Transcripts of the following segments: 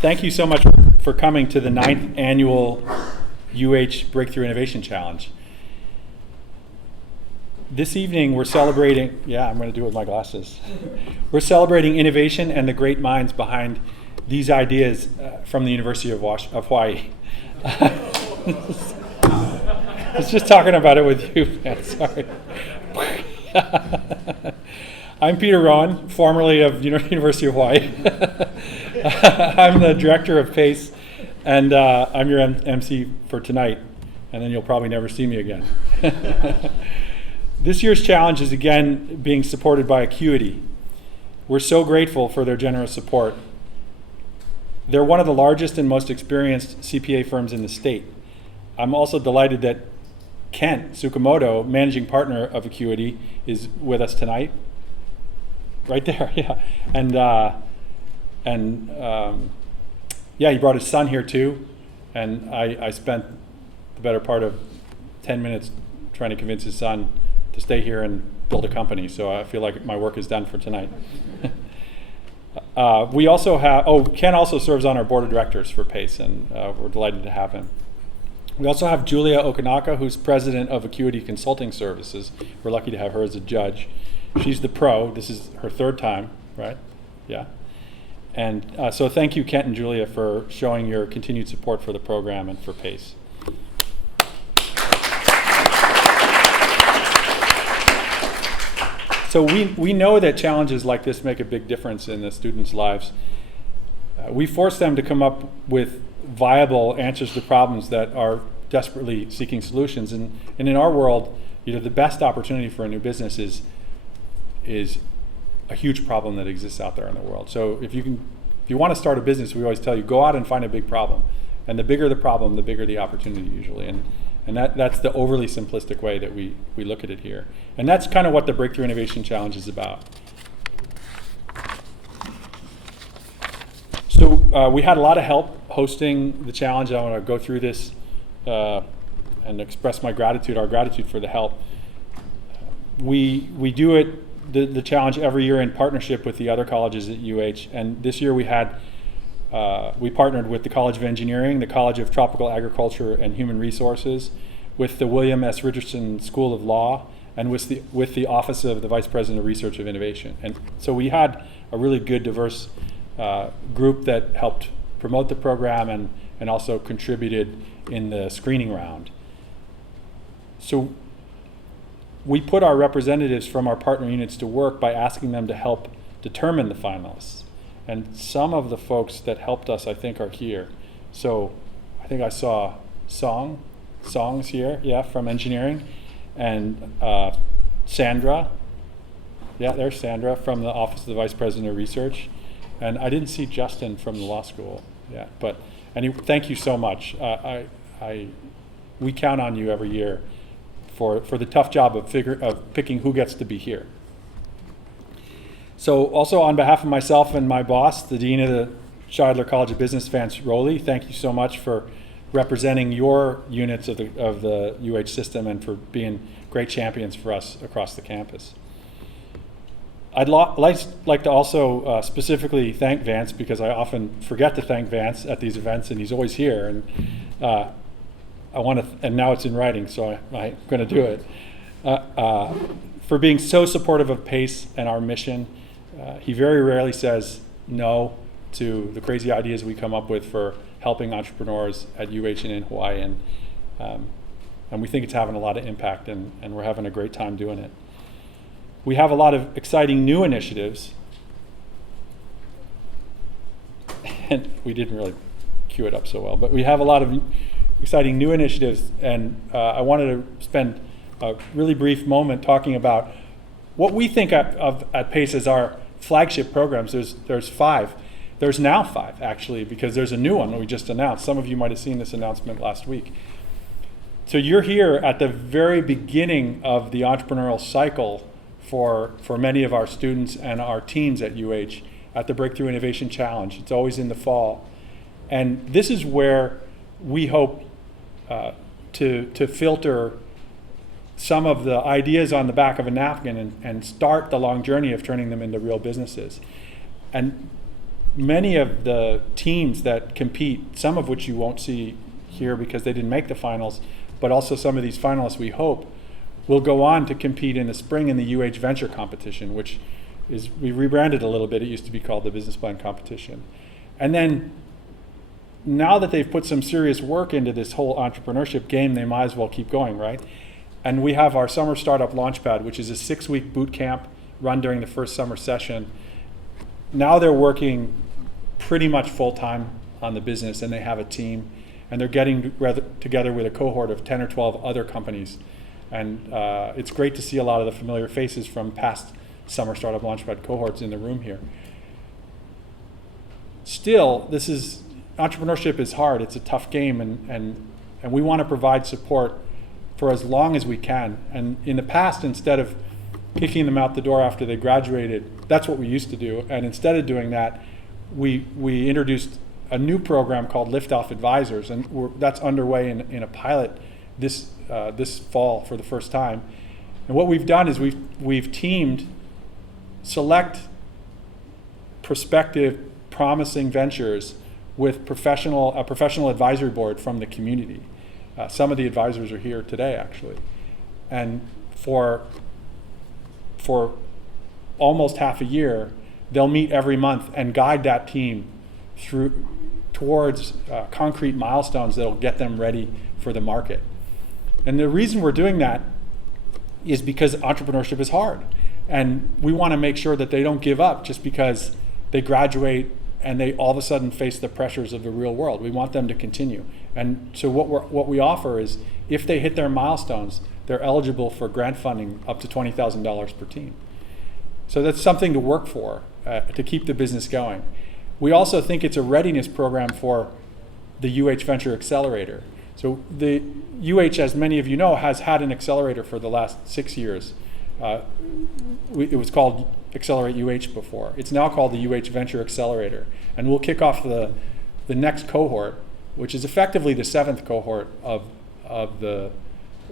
Thank you so much for coming to the 9th annual UH Breakthrough Innovation Challenge. This evening we're celebrating, I'm going to do it with my glasses. We're celebrating innovation and the great minds behind these ideas from the University of Hawaii. I was just talking about it with you, man, sorry. I'm Peter Rowan, formerly of University of Hawaii. I'm the director of PACE, and I'm your MC for tonight, and then you'll probably never see me again. This year's challenge is again being supported by Acuity. We're so grateful for their generous support. They're one of the largest and most experienced CPA firms in the state. I'm also delighted that Kent Tsukamoto, managing partner of Acuity, is with us tonight. Right there, yeah. He brought his son here too, and I spent the better part of 10 minutes trying to convince his son to stay here and build a company, so I feel like my work is done for tonight. We also have, Ken also serves on our board of directors for PACE, and we're delighted to have him. We also have Julia Okanaka, who's president of Acuity Consulting Services. We're lucky to have her as a judge. She's the pro. This is her third time, right? Yeah. And so thank you, Kent and Julia, for showing your continued support for the program and for PACE. So we know that challenges like this make a big difference in the students' lives. We force them to come up with viable answers to problems that are desperately seeking solutions. And in our world, the best opportunity for a new business is a huge problem that exists out there in the world. So if you want to start a business, we always tell you, go out and find a big problem. And the bigger the problem, the bigger the opportunity usually. And that's the overly simplistic way that we look at it here. And that's kind of what the Breakthrough Innovation Challenge is about. So we had a lot of help hosting the challenge. I want to go through this and express our gratitude for the help. We do it, the challenge every year in partnership with the other colleges at UH. And this year we partnered with the College of Engineering, the College of Tropical Agriculture and Human Resources, with the William S. Richardson School of Law, and with the Office of the Vice President of Research and Innovation. And so we had a really good, diverse group that helped promote the program and also contributed in the screening round. So we put our representatives from our partner units to work by asking them to help determine the finalists. And some of the folks that helped us, I think, are here. So I think I saw Songs here, from engineering. And Sandra, there's Sandra from the Office of the Vice President of Research. And I didn't see Justin from the law school yet, but thank you so much. We count on you every year for the tough job of picking who gets to be here. So also on behalf of myself and my boss, the Dean of the Shidler College of Business, Vance Rowley, thank you so much for representing your units of the UH system and for being great champions for us across the campus. I'd like to also specifically thank Vance, because I often forget to thank Vance at these events, and he's always here. And and now it's in writing, so I'm going to do it. For being so supportive of PACE and our mission. He very rarely says no to the crazy ideas we come up with for helping entrepreneurs at UH and in Hawaii, and we think it's having a lot of impact, and we're having a great time doing it. We have a lot of exciting new initiatives, and we didn't really cue it up so well, but we have a lot of exciting new initiatives, and I wanted to spend a really brief moment talking about what we think of at PACE as our flagship programs. There's 5. There's now 5, actually, because there's a new one that we just announced. Some of you might have seen this announcement last week. So you're here at the very beginning of the entrepreneurial cycle for many of our students and our teams at UH at the Breakthrough Innovation Challenge. It's always in the fall. And this is where we hope to filter some of the ideas on the back of a napkin and start the long journey of turning them into real businesses. And many of the teams that compete, some of which you won't see here because they didn't make the finals, but also some of these finalists we hope will go on to compete in the spring in the UH Venture competition, which is, we rebranded a little bit. It used to be called the Business Plan Competition. And then now that they've put some serious work into this whole entrepreneurship game, they might as well keep going, right? And we have our Summer Startup Launchpad, which is a 6-week boot camp run during the first summer session. Now they're working pretty much full-time on the business, and they have a team, and they're getting together with a cohort of 10 or 12 other companies. And it's great to see a lot of the familiar faces from past Summer Startup Launchpad cohorts in the room here. Still, entrepreneurship is hard. It's a tough game, and we want to provide support for as long as we can. And in the past, instead of kicking them out the door after they graduated, that's what we used to do. And instead of doing that, we introduced a new program called Liftoff Advisors, and that's underway in a pilot this fall for the first time. And what we've done is we've teamed select prospective promising ventures with a professional advisory board from the community. Some of the advisors are here today, actually. And for almost half a year, they'll meet every month and guide that team towards concrete milestones that'll get them ready for the market. And the reason we're doing that is because entrepreneurship is hard. And we want to make sure that they don't give up just because they graduate and they all of a sudden face the pressures of the real world. We want them to continue. And so what we offer is, if they hit their milestones, they're eligible for grant funding up to $20,000 per team. So that's something to work for, to keep the business going. We also think it's a readiness program for the UH Venture Accelerator. So the UH, as many of you know, has had an accelerator for the last 6 years. It was called Accelerate UH before. It's now called the UH Venture Accelerator. And we'll kick off the next cohort, which is effectively the 7th cohort of the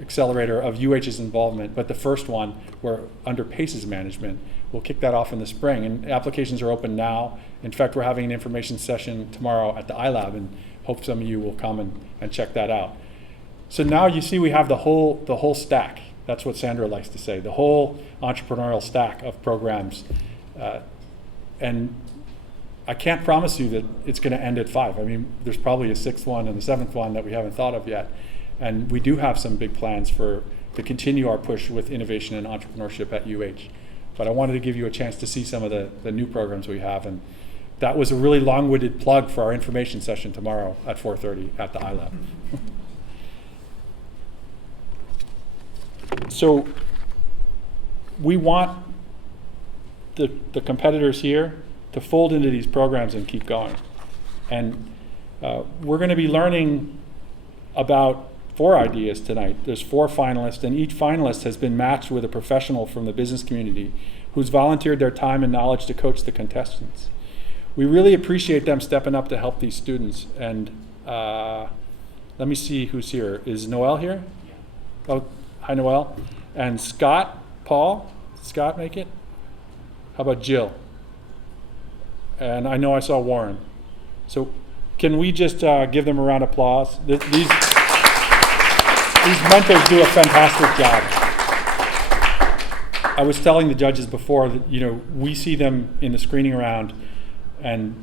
accelerator of UH's involvement, but the first one, we're under PACE's management. We'll kick that off in the spring, and applications are open now. In fact, we're having an information session tomorrow at the iLab, and hope some of you will come and check that out. So now you see we have the whole stack. That's what Sandra likes to say, the whole entrepreneurial stack of programs. And I can't promise you that it's going to end at 5. I mean, there's probably a 6th one and a 7th one that we haven't thought of yet. And we do have some big plans to continue our push with innovation and entrepreneurship at UH. But I wanted to give you a chance to see some of the new programs we have. And that was a really long-winded plug for our information session tomorrow at 4:30 at the iLab. So we want the competitors here to fold into these programs and keep going. And we're going to be learning about 4 ideas tonight. There's 4 finalists, and each finalist has been matched with a professional from the business community who's volunteered their time and knowledge to coach the contestants. We really appreciate them stepping up to help these students. And let me see who's here. Is Noelle here? Oh, hi, Noelle. And Scott, Paul. Did Scott make it? How about Jill? And I know I saw Warren. So can we just give them a round of applause? These mentors do a fantastic job. I was telling the judges before that, we see them in the screening round, and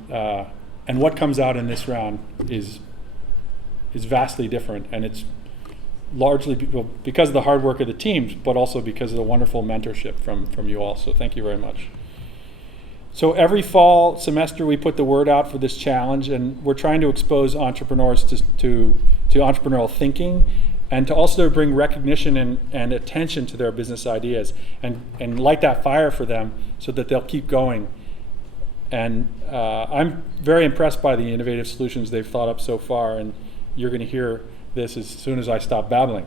what comes out in this round is vastly different, and it's largely because of the hard work of the teams, but also because of the wonderful mentorship from you all. So thank you very much. So every fall semester we put the word out for this challenge, and we're trying to expose entrepreneurs to entrepreneurial thinking, and to also bring recognition and attention to their business ideas, and light that fire for them so that they'll keep going. And I'm very impressed by the innovative solutions they've thought up so far, and you're going to hear this as soon as I stop babbling.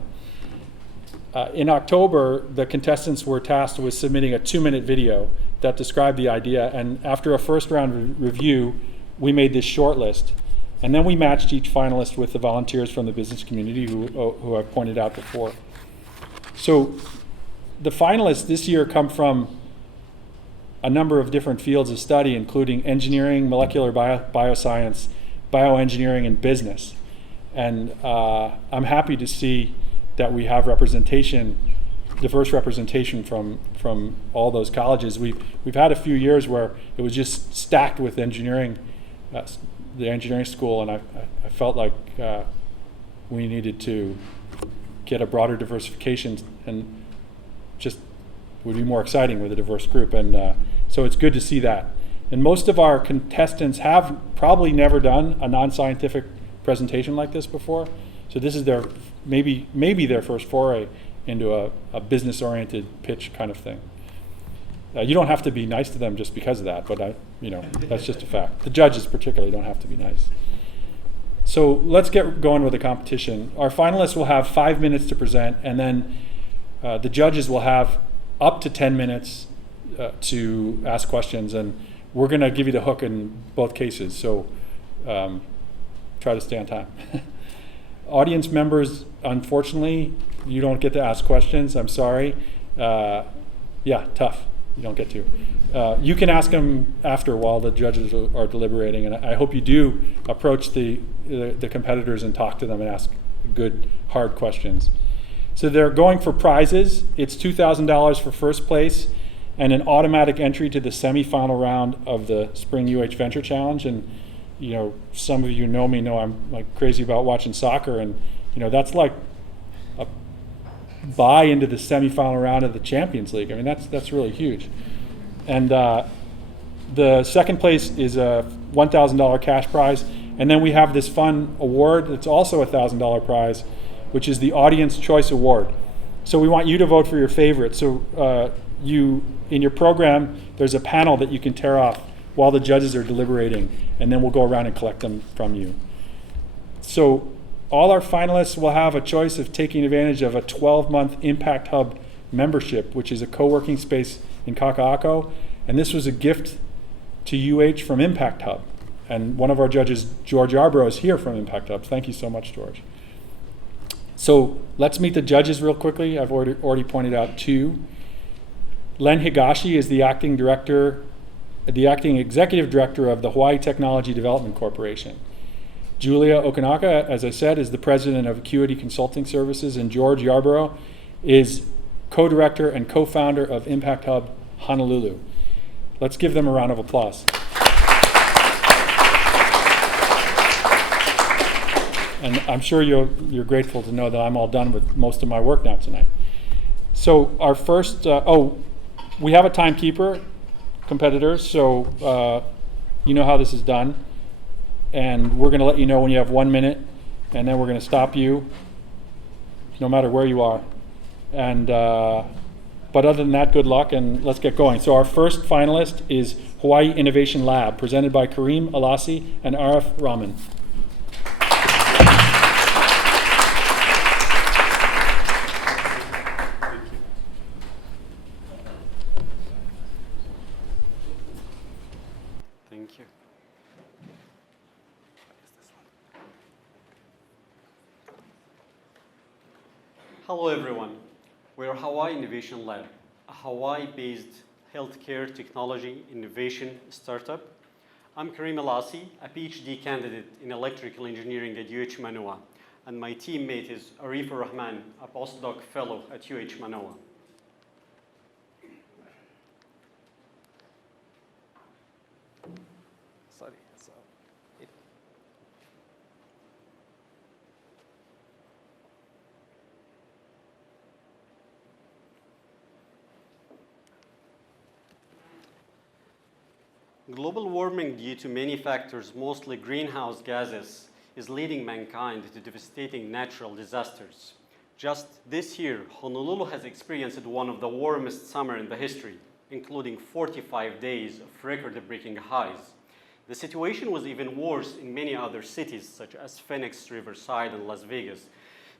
In October, the contestants were tasked with submitting a 2-minute video that described the idea, and after a first round review, we made this short list. And then we matched each finalist with the volunteers from the business community who I've pointed out before. So the finalists this year come from a number of different fields of study, including engineering, molecular bioscience, bioengineering, and business. And I'm happy to see that we have representation, diverse representation from all those colleges. We've had a few years where it was just stacked with engineering, the engineering school, and I felt like we needed to get a broader diversification, and just would be more exciting with a diverse group. And so it's good to see that. And most of our contestants have probably never done a non-scientific presentation like this before. So this is their maybe their first foray into a business-oriented pitch kind of thing. You don't have to be nice to them just because of that, but that's just a fact. The judges particularly don't have to be nice. So let's get going with the competition. Our finalists will have 5 minutes to present, and then the judges will have up to 10 minutes to ask questions, and we're going to give you the hook in both cases, so try to stay on time. Audience members, unfortunately, you don't get to ask questions. I'm sorry. Yeah, tough. You don't get to. You can ask them after while the judges are deliberating, and I hope you do approach the competitors and talk to them and ask good, hard questions. So they're going for prizes. It's $2,000 for first place and an automatic entry to the semifinal round of the Spring UH Venture Challenge. And some of you know me, know I'm like crazy about watching soccer, and that's like a buy into the semifinal round of the Champions League. I mean, that's really huge. And the second place is a $1,000 cash prize, and then we have this fun award that's also a $1,000 prize, which is the Audience Choice Award. So we want you to vote for your favorite. So in your program, there's a panel that you can tear off while the judges are deliberating, and then we'll go around and collect them from you. So all our finalists will have a choice of taking advantage of a 12-month Impact Hub membership, which is a co-working space in Kaka'ako, and this was a gift to UH from Impact Hub. And one of our judges, George Yarbrough, is here from Impact Hub. Thank you so much, George. So let's meet the judges real quickly. I've already pointed out two. Len Higashi is the acting executive director of the Hawaii Technology Development Corporation. Julia Okanaka, as I said, is the president of Acuity Consulting Services, and George Yarbrough is co-director and co-founder of Impact Hub Honolulu. Let's give them a round of applause. And I'm sure you're grateful to know that I'm all done with most of my work now tonight. So our first, we have a timekeeper, competitors, so you know how this is done. And we're going to let you know when you have 1 minute, and then we're going to stop you, no matter where you are. And but other than that, good luck, and let's get going. So our first finalist is Hawaii Innovation Lab, presented by Kareem Alassi and Arif Rahman. Thank you. Hello everyone, we're Hawaii Innovation Lab, a Hawaii-based healthcare technology innovation startup. I'm Kareem Alassi, a PhD candidate in electrical engineering at UH Manoa, and my teammate is Arif Rahman, a postdoc fellow at UH Manoa. Global warming due to many factors, mostly greenhouse gases, is leading mankind to devastating natural disasters. Just this year, Honolulu has experienced one of the warmest summers in the history, including 45 days of record-breaking highs. The situation was even worse in many other cities, such as Phoenix, Riverside, and Las Vegas.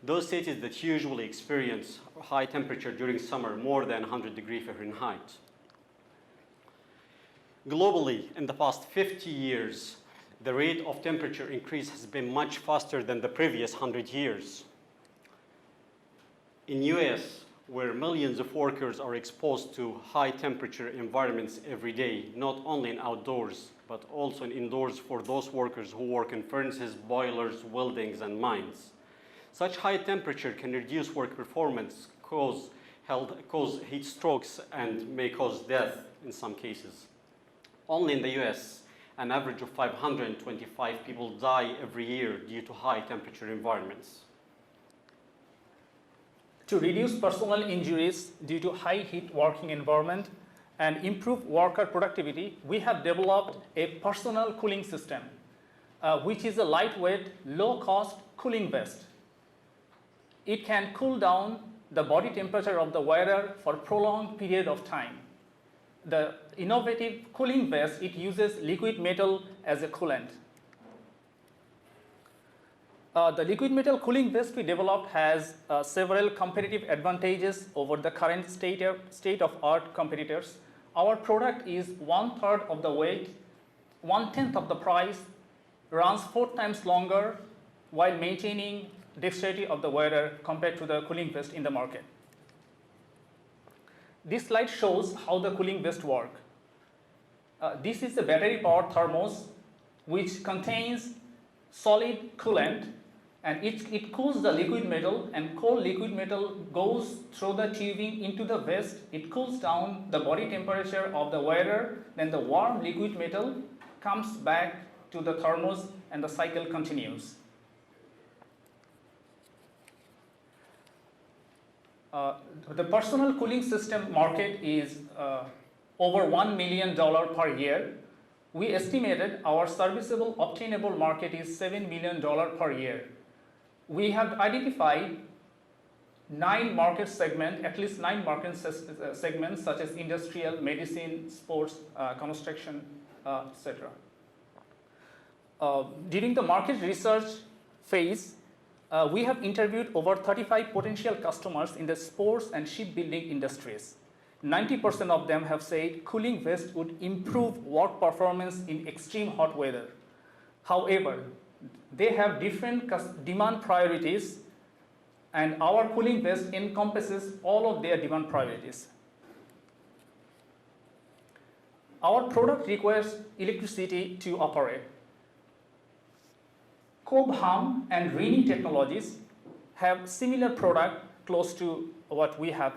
Those cities that usually experience high temperature during summer, more than 100 degrees Fahrenheit. Globally, in the past 50 years, the rate of temperature increase has been much faster than the previous 100 years. In US, where millions of workers are exposed to high temperature environments every day, not only in outdoors, but also in indoors for those workers who work in furnaces, boilers, weldings, and mines. Such high temperature can reduce work performance, cause heat strokes, and may cause death in some cases. Only in the US, an average of 525 people die every year due to high temperature environments. To reduce personal injuries due to high heat working environment and improve worker productivity, we have developed a personal cooling system, which is a lightweight, low-cost cooling vest. It can cool down the body temperature of the wearer for a prolonged period of time. The innovative cooling vest, it uses liquid metal as a coolant. The liquid metal cooling vest we developed has several competitive advantages over the current state-of-art competitors. Our product is 1/3 of the weight, 1/10 of the price, runs 4 times longer while maintaining dexterity of the wearer compared to the cooling vest in the market. This slide shows how the cooling vest works. This is a battery-powered thermos which contains solid coolant, and it cools the liquid metal, and cold liquid metal goes through the tubing into the vest. It cools down the body temperature of the wearer, then the warm liquid metal comes back to the thermos and the cycle continues. The personal cooling system market is over $1 million per year. We estimated our serviceable obtainable market is $7 million per year. We have identified 9 market segments, at least 9 market segments, such as industrial, medicine, sports, construction, etc. During the market research phase, we have interviewed over 35 potential customers in the sports and shipbuilding industries. 90% of them have said cooling vest would improve work performance in extreme hot weather. However, they have different demand priorities, and our cooling vest encompasses all of their demand priorities. Our product requires electricity to operate. Cobham and Rini Technologies have similar product close to what we have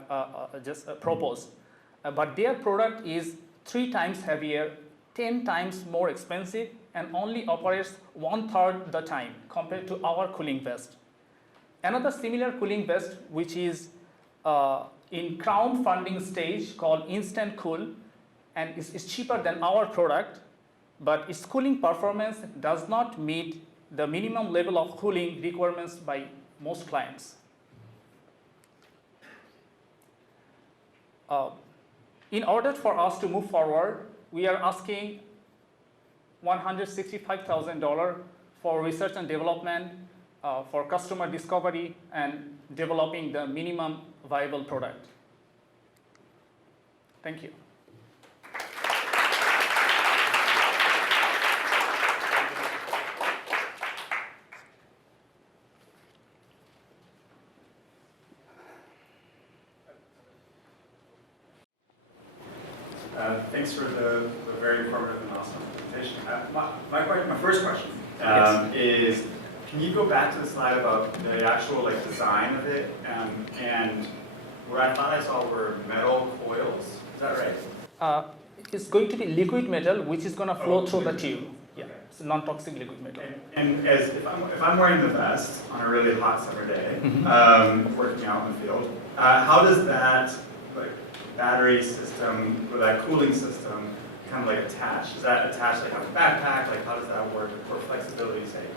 just proposed, but their product is 3 times heavier, 10 times more expensive, and only operates 1/3 the time compared to our cooling vest. Another similar cooling vest, which is in crowdfunding stage, called Instant Cool, and is cheaper than our product, but its cooling performance does not meet the minimum level of cooling requirements by most clients. In order for us to move forward, we are asking $165,000 for research and development, for customer discovery, and developing the minimum viable product. Thank you. Thanks for the very informative and awesome presentation. My first question is, can you go back to the slide about the actual design of it? And what I thought I saw were metal coils. Is that right? It's going to be liquid metal, which is going to flow through the tube. Yeah, it's a non-toxic liquid metal. And as if I'm wearing the vest on a really hot summer day, working out in the field, how does that battery system or that cooling system kind of attach? Is that attached on a backpack? How does that work for flexibility's sake?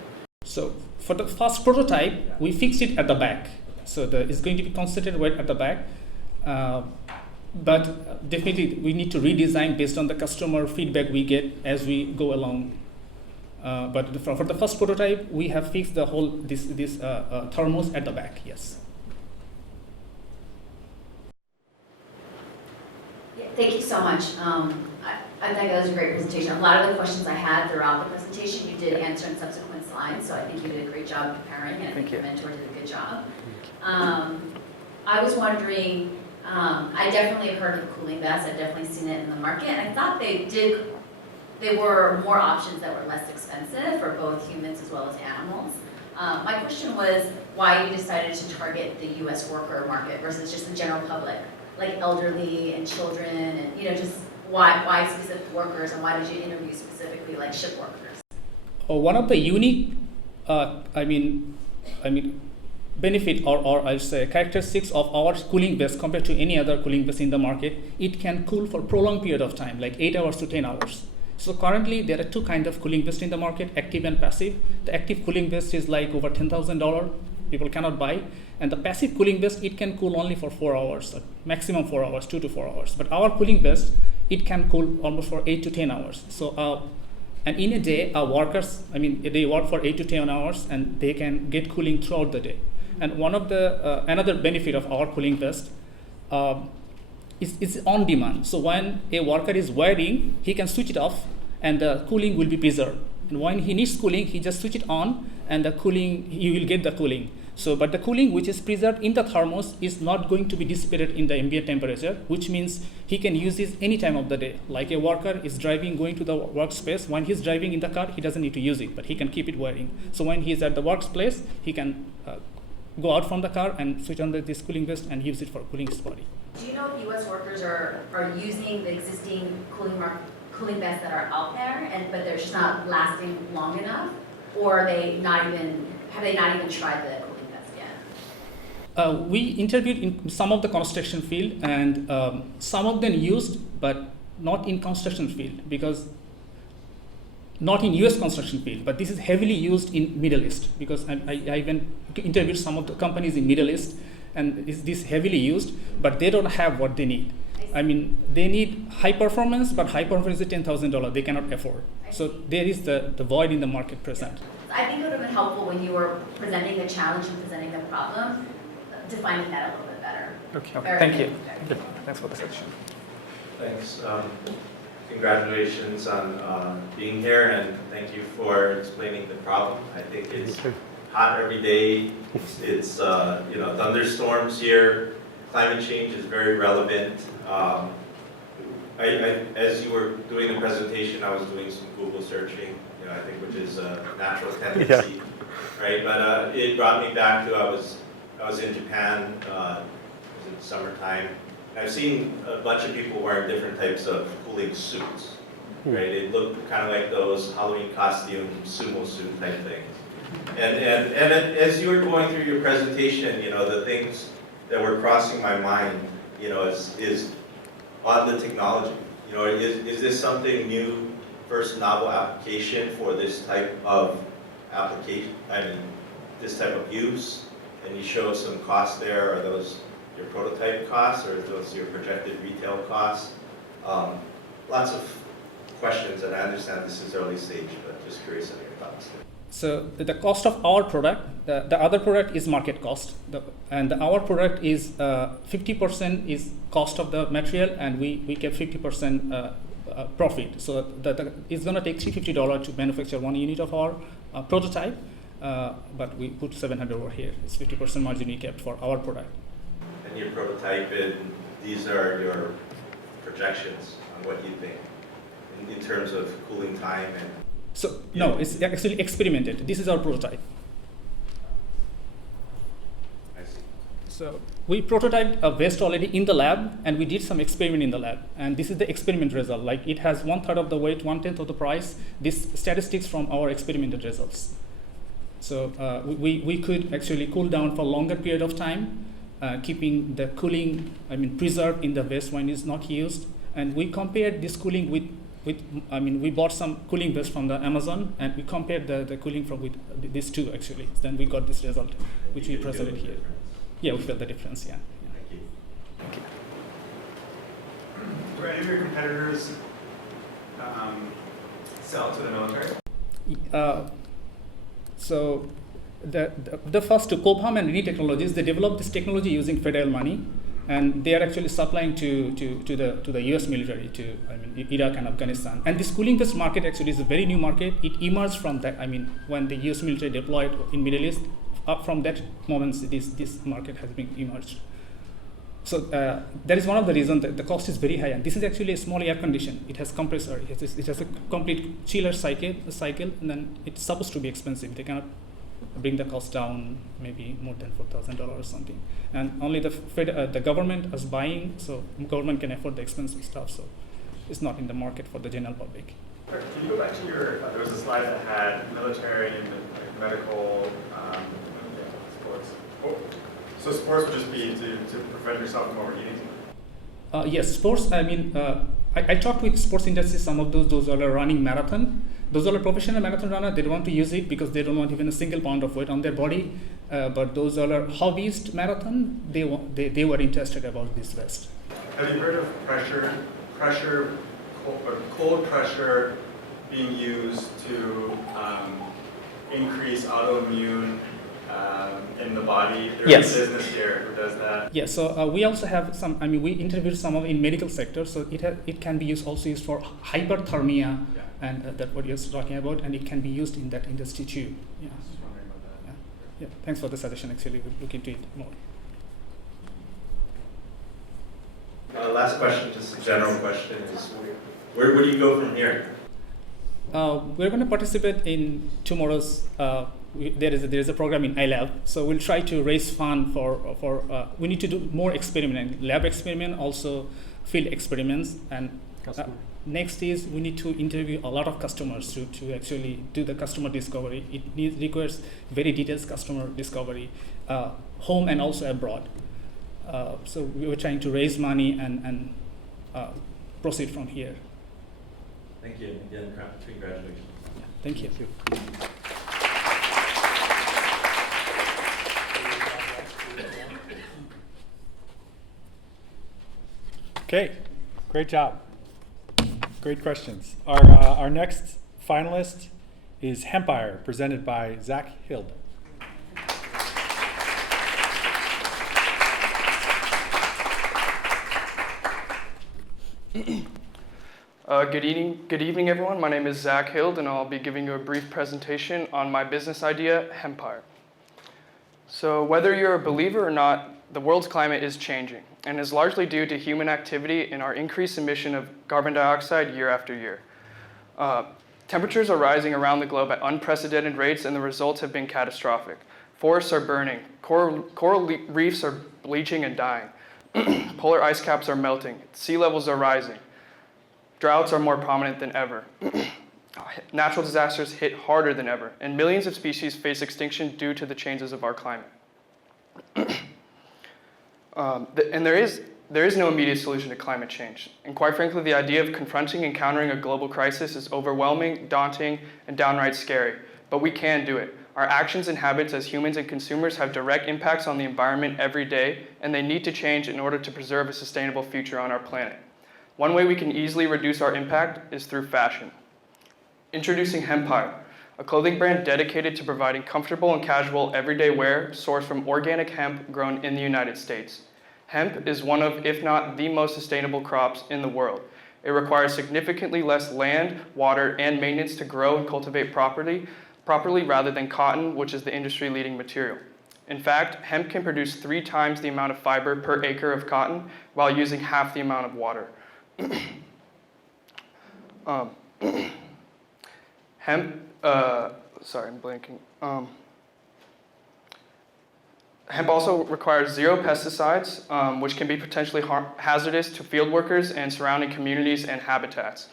So for the first prototype, we fixed it at the back. So it's going to be concentrated weight at the back. But definitely we need to redesign based on the customer feedback we get as we go along. But for the first prototype, we have fixed the whole this thermos at the back. Yes. Thank you so much. I think that was a great presentation. A lot of the questions I had throughout the presentation you did answer in subsequent slides, so I think you did a great job preparing, and I think your mentor did a good job. I was wondering, I definitely have heard of cooling vests. I've definitely seen it in the market. And I thought they were more options that were less expensive for both humans as well as animals. My question was why you decided to target the U.S. worker market versus just the general public, like elderly and children, and just why specific workers, and why did you interview specifically like ship workers? One of the unique, benefit or I'll say characteristics of our cooling vest compared to any other cooling vest in the market, it can cool for prolonged period of time, like 8 hours to 10 hours. So currently there are two kinds of cooling vest in the market, active and passive. The active cooling vest is like over $10,000, people cannot buy. And the passive cooling vest, it can cool only for 4 hours, maximum 4 hours, 2 to 4 hours. But our cooling vest, it can cool almost for 8 to 10 hours. So, and in a day, our workers, they work for 8 to 10 hours and they can get cooling throughout the day. And one of the, another benefit of our cooling vest is on demand. So when a worker is wearing, he can switch it off and the cooling will be preserved. And when he needs cooling, he just switch it on and the cooling, he will get the cooling. So, but the cooling which is preserved in the thermos is not going to be dissipated in the ambient temperature, which means he can use this any time of the day. Like a worker is driving, going to the workspace, when he's driving in the car, he doesn't need to use it, but he can keep it wearing. So when he's at the workplace, he can go out from the car and switch on this cooling vest and use it for cooling his body. Do you know if U.S. workers are using the existing cooling vests that are out there, but they're just not lasting long enough, or have they not even tried the cooling vest yet? We interviewed in some of the construction field, and some of them used, but not in construction field, because not in US construction field, but this is heavily used in Middle East, because I went to interview some of the companies in Middle East, and this heavily used, but they don't have what they need. They need high performance, but high performance is $10,000 they cannot afford. So there is the void in the market present. I think it would have been helpful when you were presenting the challenge and presenting the problem, defining that a little bit better. Okay. Thank you. Thanks for the session. Thanks. Congratulations on being here, and thank you for explaining the problem. I think it's hot every day. It's thunderstorms here. Climate change is very relevant. As you were doing the presentation, I was doing some Google searching, I think, which is a natural tendency, right? But it brought me back to I was in Japan. It was in summertime. I've seen a bunch of people wearing different types of cooling suits, right? It looked kind of like those Halloween costume, sumo suit type things. And as you were going through your presentation, the things that were crossing my mind, is on the technology. Is this something new, first novel application for this type of application? This type of use, and you show some costs there. Are those your prototype costs, or are those your projected retail costs? Lots of questions, and I understand this is early stage, but just curious on your thoughts. So the cost of our product, the other product is market cost, and our product is 50% is cost of the material, and we kept 50% profit. So it's going to take $350 to manufacture 1 unit of our prototype, but we put $700 over here. It's 50% margin we kept for our product. And your prototype, and these are your projections on what you think in terms of cooling time and. So no, it's actually experimented. This is our prototype. I see. So we prototyped a vest already in the lab, and we did some experiment in the lab. And this is the experiment result. Like, it has 1/3 of the weight, 1/10 of the price. This statistics from our experimented results. So we could actually cool down for longer period of time, keeping the cooling, preserved in the vest when it's not used. And we compared this cooling with we bought some cooling vests from the Amazon, and we compared the cooling with these two actually. Then we got this result, which we presented here. Yeah, we felt the difference. Yeah. Thank you. Thank you. Do any of your competitors sell to the military? So the first two, Cobham and Rini Technologies, they developed this technology using federal money, and they are actually supplying to the U.S. military, to Iraq and Afghanistan. And this cooling vest market actually is a very new market. It emerged from that. When the U.S. military deployed in Middle East, up from that moment, this market has been emerged. So that is one of the reasons that the cost is very high. And this is actually a small air condition. It has compressor. It has a complete chiller cycle, and then it's supposed to be expensive. They cannot bring the cost down maybe more than $4,000 or something. And only the government is buying, so government can afford the expensive stuff. So it's not in the market for the general public. Can you go back to there was a slide that had military and medical sports. Oh. So sports would just be to prevent yourself from overheating? Yes, sports, I mean, I talked with sports industry, some of those are running marathon. Those are professional marathon runners, they don't want to use it because they don't want even a single pound of weight on their body. But those are hobbyist marathon, they were interested about this vest. Have you heard of cold pressure being used to increase autoimmune in the body? There's Yes. a business here who does that. Yeah, so we also have some, I mean, we interviewed some of in medical sector, so it can be also used for hyperthermia, and that's what you're talking about, and it can be used in that industry too. Yeah. Just wondering about that. Yeah. Thanks for the suggestion, actually, we'll look into it more. Last question, just a general question, is where do you go from here? We're going to participate in tomorrow's, there is a program in iLab, so we'll try to raise fund for we need to do more experiment, lab experiment, also field experiments, and next is we need to interview a lot of customers to actually do the customer discovery. It requires very detailed customer discovery, home and also abroad. So we were trying to raise money and proceed from here. Thank you. Again, congratulations. Yeah, thank you. Okay, great job. Great questions. Our next finalist is Hempire, presented by Zach Hild. Good evening, everyone. My name is Zach Hild, and I'll be giving you a brief presentation on my business idea, Hempire. So whether you're a believer or not, the world's climate is changing, and is largely due to human activity and our increased emission of carbon dioxide year after year. Temperatures are rising around the globe at unprecedented rates, and the results have been catastrophic. Forests are burning, coral reefs are bleaching and dying, polar ice caps are melting, sea levels are rising, droughts are more prominent than ever. Natural disasters hit harder than ever, and millions of species face extinction due to the changes of our climate. And there is no immediate solution to climate change. And quite frankly, the idea of confronting and countering a global crisis is overwhelming, daunting, and downright scary. But we can do it. Our actions and habits as humans and consumers have direct impacts on the environment every day, and they need to change in order to preserve a sustainable future on our planet. One way we can easily reduce our impact is through fashion. Introducing Hempire, a clothing brand dedicated to providing comfortable and casual everyday wear sourced from organic hemp grown in the United States. Hemp is one of, if not the most sustainable crops in the world. It requires significantly less land, water, and maintenance to grow and cultivate properly rather than cotton, which is the industry-leading material. In fact, hemp can produce 3 times the amount of fiber per acre of cotton while using half the amount of water. Hemp also requires 0 pesticides, which can be potentially hazardous to field workers and surrounding communities and habitats.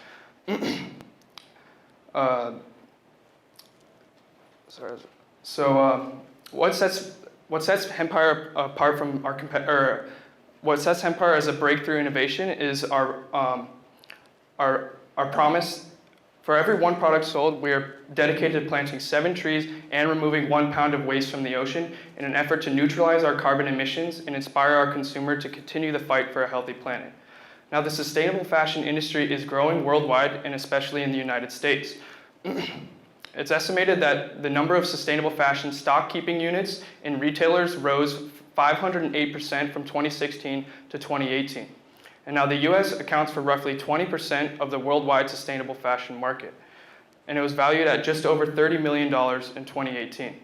What sets Hempire apart from our competitor? What sets Hempire as a breakthrough innovation is our promise. For every 1 product sold, we are dedicated to planting 7 trees and removing 1 pound of waste from the ocean in an effort to neutralize our carbon emissions and inspire our consumer to continue the fight for a healthy planet. Now, the sustainable fashion industry is growing worldwide, and especially in the United States. It's estimated that the number of sustainable fashion stock keeping units in retailers rose 508% from 2016 to 2018. And now the US accounts for roughly 20% of the worldwide sustainable fashion market. And it was valued at just over $30 million in 2018.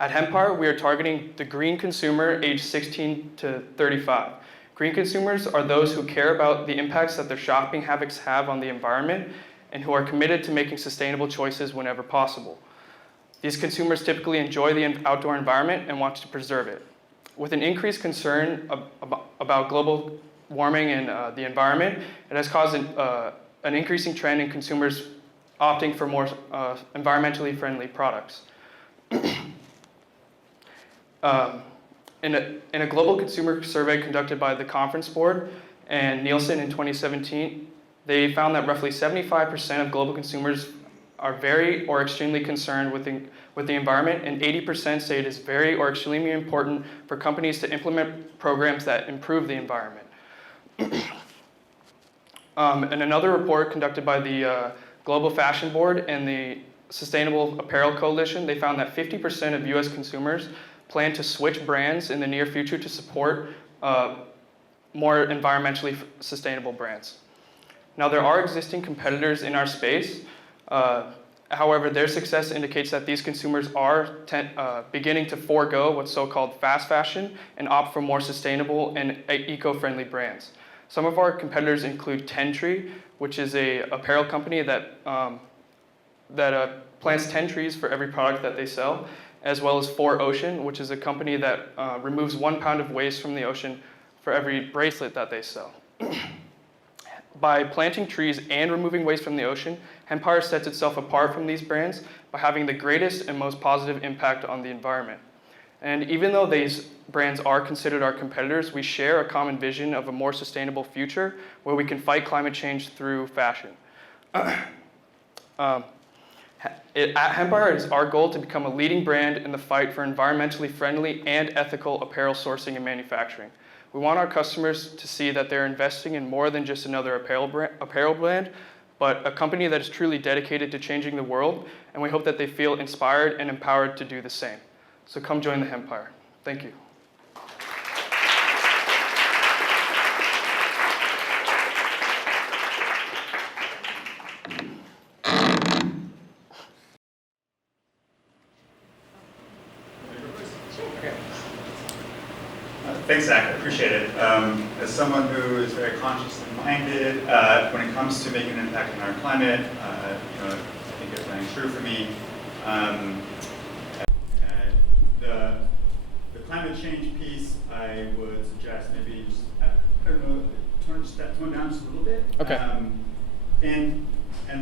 At Hempire, we are targeting the green consumer aged 16 to 35. Green consumers are those who care about the impacts that their shopping habits have on the environment and who are committed to making sustainable choices whenever possible. These consumers typically enjoy the outdoor environment and want to preserve it. With an increased concern about global warming and the environment, it has caused an increasing trend in consumers opting for more environmentally friendly products. In a global consumer survey conducted by the Conference Board and Nielsen in 2017, they found that roughly 75% of global consumers are very or extremely concerned with the environment, and 80% say it is very or extremely important for companies to implement programs that improve the environment. In another report conducted by the Global Fashion Board and the Sustainable Apparel Coalition, they found that 50% of US consumers plan to switch brands in the near future to support more environmentally sustainable brands. Now, there are existing competitors in our space. However, their success indicates that these consumers are beginning to forego what's so-called fast fashion and opt for more sustainable and eco-friendly brands. Some of our competitors include Ten Tree, which is an apparel company that plants 10 trees for every product that they sell, as well as 4Ocean, which is a company that removes 1 pound of waste from the ocean for every bracelet that they sell. By planting trees and removing waste from the ocean, Hempire sets itself apart from these brands by having the greatest and most positive impact on the environment. And even though these brands are considered our competitors, we share a common vision of a more sustainable future where we can fight climate change through fashion. At Hempire, it is our goal to become a leading brand in the fight for environmentally friendly and ethical apparel sourcing and manufacturing. We want our customers to see that they're investing in more than just another apparel brand, but a company that is truly dedicated to changing the world, and we hope that they feel inspired and empowered to do the same. So come join the Hempire. Thank you. Thanks, Zach. I appreciate it. As someone who is very consciously minded when it comes to making an impact on our climate, I think it's very true for me. The climate change piece, I would suggest maybe just, I don't know, tone down just a little bit. Okay. And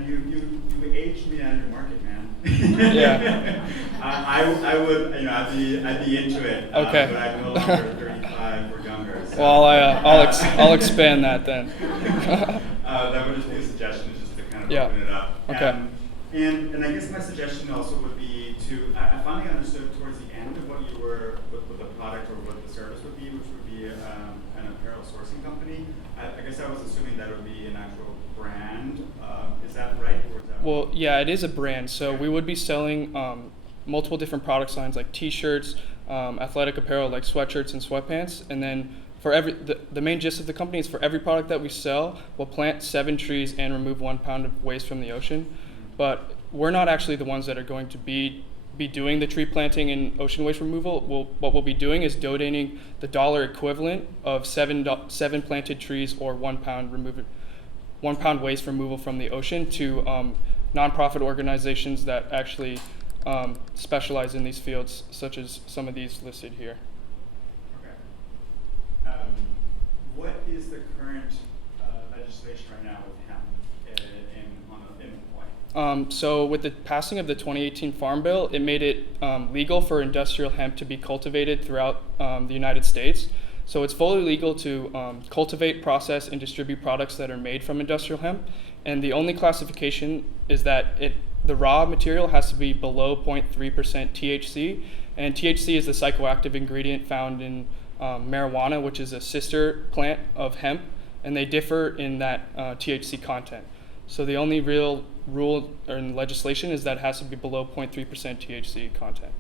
you aged me out of your market, man. Yeah. I would, I'd be into it. Okay. But I'm no longer 35 or younger. So. Well, I'll expand that then. That would just be a suggestion, just to kind of Yeah. open it up. Okay. And I guess my suggestion also would be to, I finally understood towards the end of what you were, what the product or what the service would be, which would be an apparel sourcing company. I guess I was assuming that would be an actual brand. Is that right? Or is that Well, yeah, it is a brand. So we would be selling multiple different product lines like T-shirts, athletic apparel like sweatshirts and sweatpants, and then for the main gist of the company is for every product that we sell, we'll plant 7 trees and remove 1 pound of waste from the ocean. But we're not actually the ones that are going to be doing the tree planting and ocean waste removal. What we'll be doing is donating the dollar equivalent of 7 planted trees or 1 pound waste removal from the ocean to nonprofit organizations that actually specialize in these fields, such as some of these listed here. Okay. What is the current legislation right now with hemp in Hawaii? So with the passing of the 2018 Farm Bill, it made it legal for industrial hemp to be cultivated throughout the United States. So it's fully legal to cultivate, process, and distribute products that are made from industrial hemp. And the only classification is that the raw material has to be below 0.3% THC. And THC is the psychoactive ingredient found in marijuana, which is a sister plant of hemp. And they differ in that THC content. So the only real rule in legislation is that it has to be below 0.3% THC content.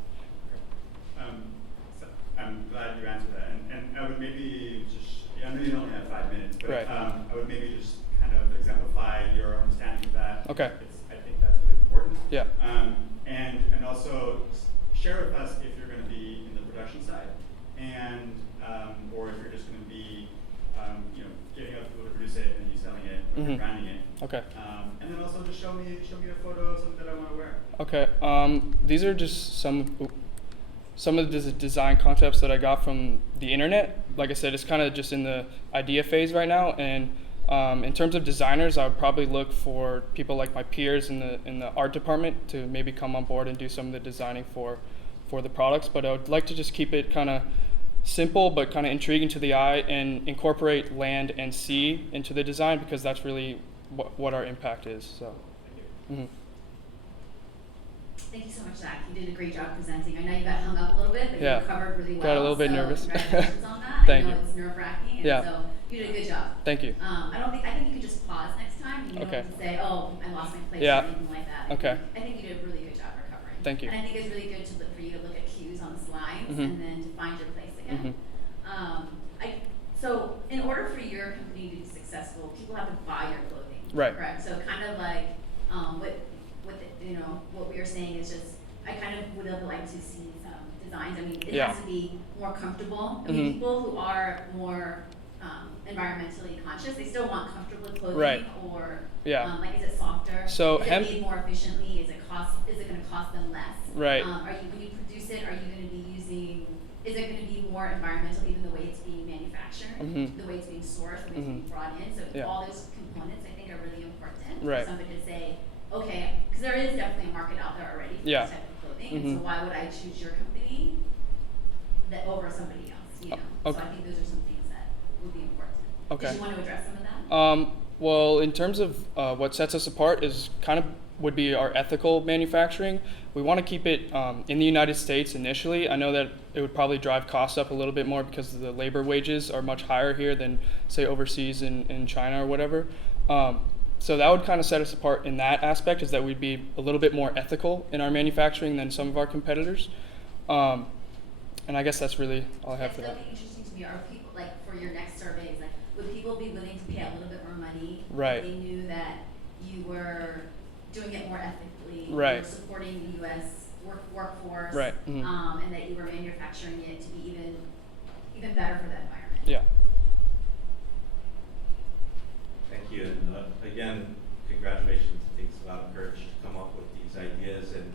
So I'm glad you answered that. And I would maybe just, I know you only have 5 minutes, but Right. I would maybe just kind of exemplify your understanding of that. Okay. I think that's really important. Yeah. And also share with us if you're going Okay. And then also just show me a photo of something that I want to wear. Okay. These are just some of the design concepts that I got from the internet. Like I said, it's kind of just in the idea phase right now. And in terms of designers, I would probably look for people like my peers in the art department to maybe come on board and do some of the designing for the products. But I would like to just keep it kind of simple but kind of intriguing to the eye and incorporate land and sea into the design, because that's really what our impact is. So. Mm-hmm. Thank you so much, Zach. You did a great job presenting. I know you got hung up a little bit, but Yeah. you covered really well. Got a little bit so nervous. Congratulations on that. Thank I know you. it's nerve-wracking, and Yeah. so you did a good job. Thank you. I think you could just pause next time. You don't Okay. have to say, "Oh, I lost my place," Yeah. or anything like that. Okay. I think you did a really good job recovering. Thank you. And I think it's really good for you to look at cues on the slides Mhm. and then to find your place again. Mhm. So in order for your company to be successful, people have to buy your clothing. Right. Correct. So kind of like what we are saying is just, I kind of would have liked to see some designs. I mean, it Yeah. has to be more comfortable. I mean, Mhm. people who are more environmentally conscious, they still want comfortable clothing. Right. Or Yeah. like, is it softer? So is it made more efficiently? Is it going to cost them less? Right. When you produce it, are you going to be using? Is it going to be more environmental, even the way it's being manufactured, Mhm. the way it's being sourced, the way it's Mhm. being brought in? So Yeah. all those components, I think, are really important Right. for somebody to say, okay, because there is definitely a market out there already for Yeah. this type of clothing, and Mhm. so why would I choose your company over somebody else? You know, Okay. so I think those are some things that would be important. Okay. Did you want to address some of that? Well, in terms of what sets us apart is kind of would be our ethical manufacturing. We want to keep it in the United States initially. I know that it would probably drive costs up a little bit more because the labor wages are much higher here than, say, overseas in China or whatever. So that would kind of set us apart in that aspect, is that we'd be a little bit more ethical in our manufacturing than some of our competitors. And I guess that's really all I have for that. That'd be interesting to me. Are people, like, for your next surveys, like, would people be willing to pay a little bit more money Right. if they knew that you were doing it more ethically, Right. you were supporting the U.S. workforce, Right. Mhm. And that you were manufacturing it to be even better for the environment? Yeah. Thank you, and again, congratulations. It takes a lot of courage to come up with these ideas and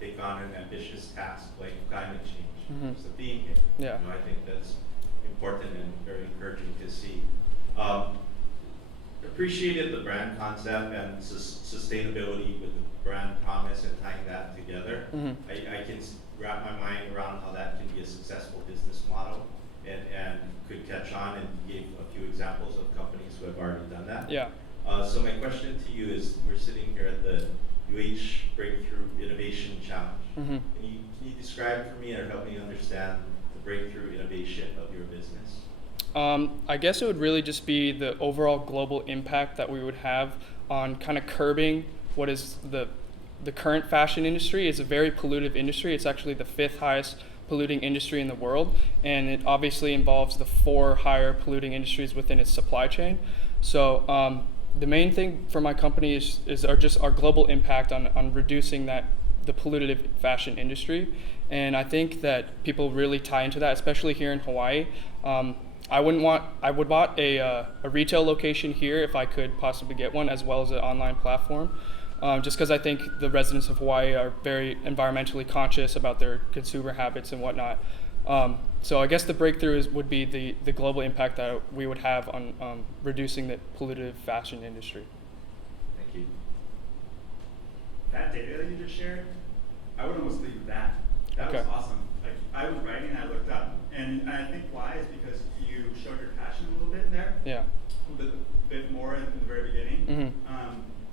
take on an ambitious task like climate change. Mhm. It's the theme here. Yeah. You know, I think that's important and very encouraging to see. Appreciated the brand concept and sustainability with the brand promise and tying that together. Mhm. I can wrap my mind around how that can be a successful business model and could catch on, and you gave a few examples of companies who have already done that. Yeah. So my question to you is, we're sitting here at the Breakthrough Innovation Challenge. Mhm. Can you describe for me or help me understand the breakthrough innovation of your business? I guess it would really just be the overall global impact that we would have on kind of curbing what is the current fashion industry. Is a very pollutive industry. It's actually the 5th highest polluting industry in the world, and it obviously involves the 4 higher polluting industries within its supply chain. So the main thing for my company is our global impact on reducing the pollutive fashion industry, and I think that people really tie into that, especially here in Hawaii. I would want a retail location here if I could possibly get one, as well as an online platform, just because I think the residents of Hawaii are very environmentally conscious about their consumer habits and whatnot. So I guess the breakthrough would be the global impact that we would have on reducing the pollutive fashion industry. Thank you. That data that you just shared, I would almost leave with that. That was Okay. awesome. Like, I was writing and I looked up, and I think why is because you showed your passion a little bit in there, Yeah. a bit more in the very beginning. Mhm.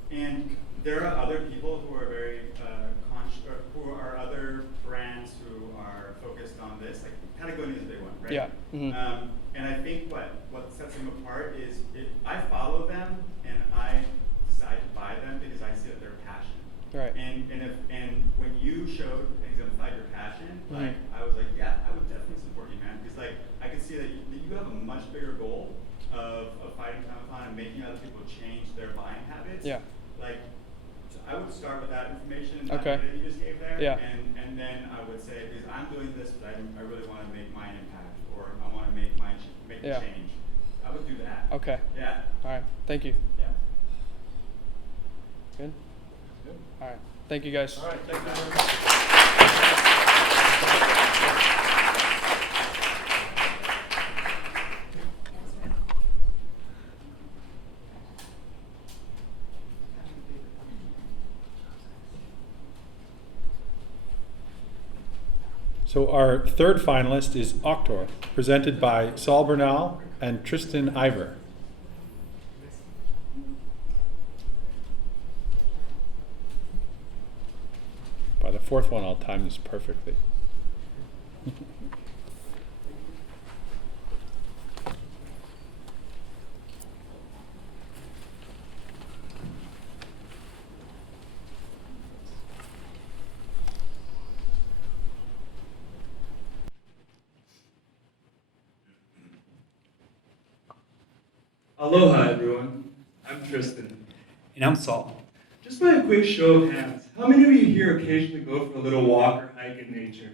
And there are other people who are very conscious, or who are other brands who are focused on this. Like Patagonia is a big one, right? Yeah. Mhm. And I think what sets them apart is I follow them and I decide to buy them because I see that they're passionate. Right. And when you showed and exemplified your passion, like I was like, yeah, I would definitely support you, man. Because like I can see that you have a much bigger goal of fighting Comic-Con and making other people change their buying habits. Yeah. Like, so I would start with that information that Okay. data you just gave there. Yeah. And then I would say, because I'm doing this, but I really want to make my impact, or I want to make a Yeah. change. I would do that. Okay. Yeah. All right. Thank you. Yeah. Good? All right. Thank you, guys. All right, thank you very much. So our third finalist is Auctor, presented by Saul Bernal and Tristan Ivor. By the fourth one, I'll time this perfectly. Aloha, everyone. I'm Tristan. And I'm Saul. Just by a quick show of hands, how many of you here occasionally go for a little walk or hike in nature?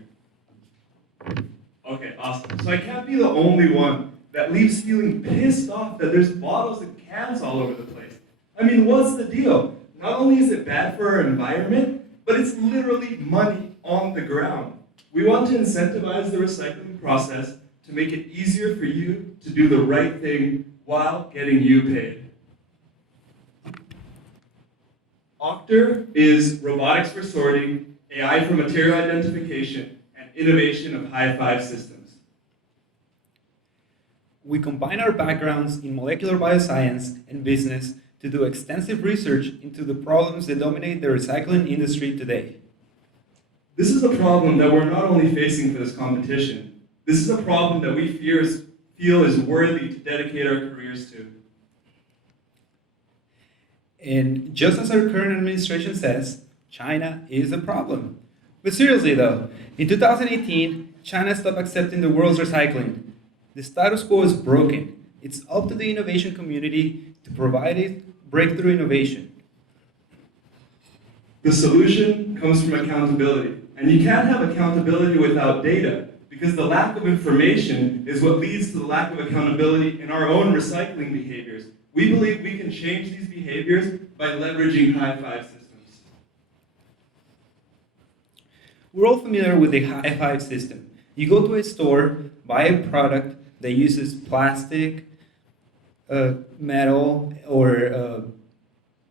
Okay, awesome. So I can't be the only one that leaves feeling pissed off that there's bottles and cans all over the place. I mean, what's the deal? Not only is it bad for our environment, but it's literally money on the ground. We want to incentivize the recycling process to make it easier for you to do the right thing while getting you paid. Auctor is robotics for sorting, AI for material identification, and innovation of high-five systems. We combine our backgrounds in molecular bioscience and business to do extensive research into the problems that dominate the recycling industry today. This is a problem that we're not only facing for this competition, this is a problem that we feel is worthy to dedicate our careers to. And just as our current administration says, China is a problem. But seriously though, in 2018, China stopped accepting the world's recycling. The status quo is broken. It's up to the innovation community to provide it breakthrough innovation. The solution comes from accountability. And you can't have accountability without data, because the lack of information is what leads to the lack of accountability in our own recycling behaviors. We believe we can change these behaviors by leveraging high-five systems. We're all familiar with the high-five system. You go to a store, buy a product that uses plastic, metal, or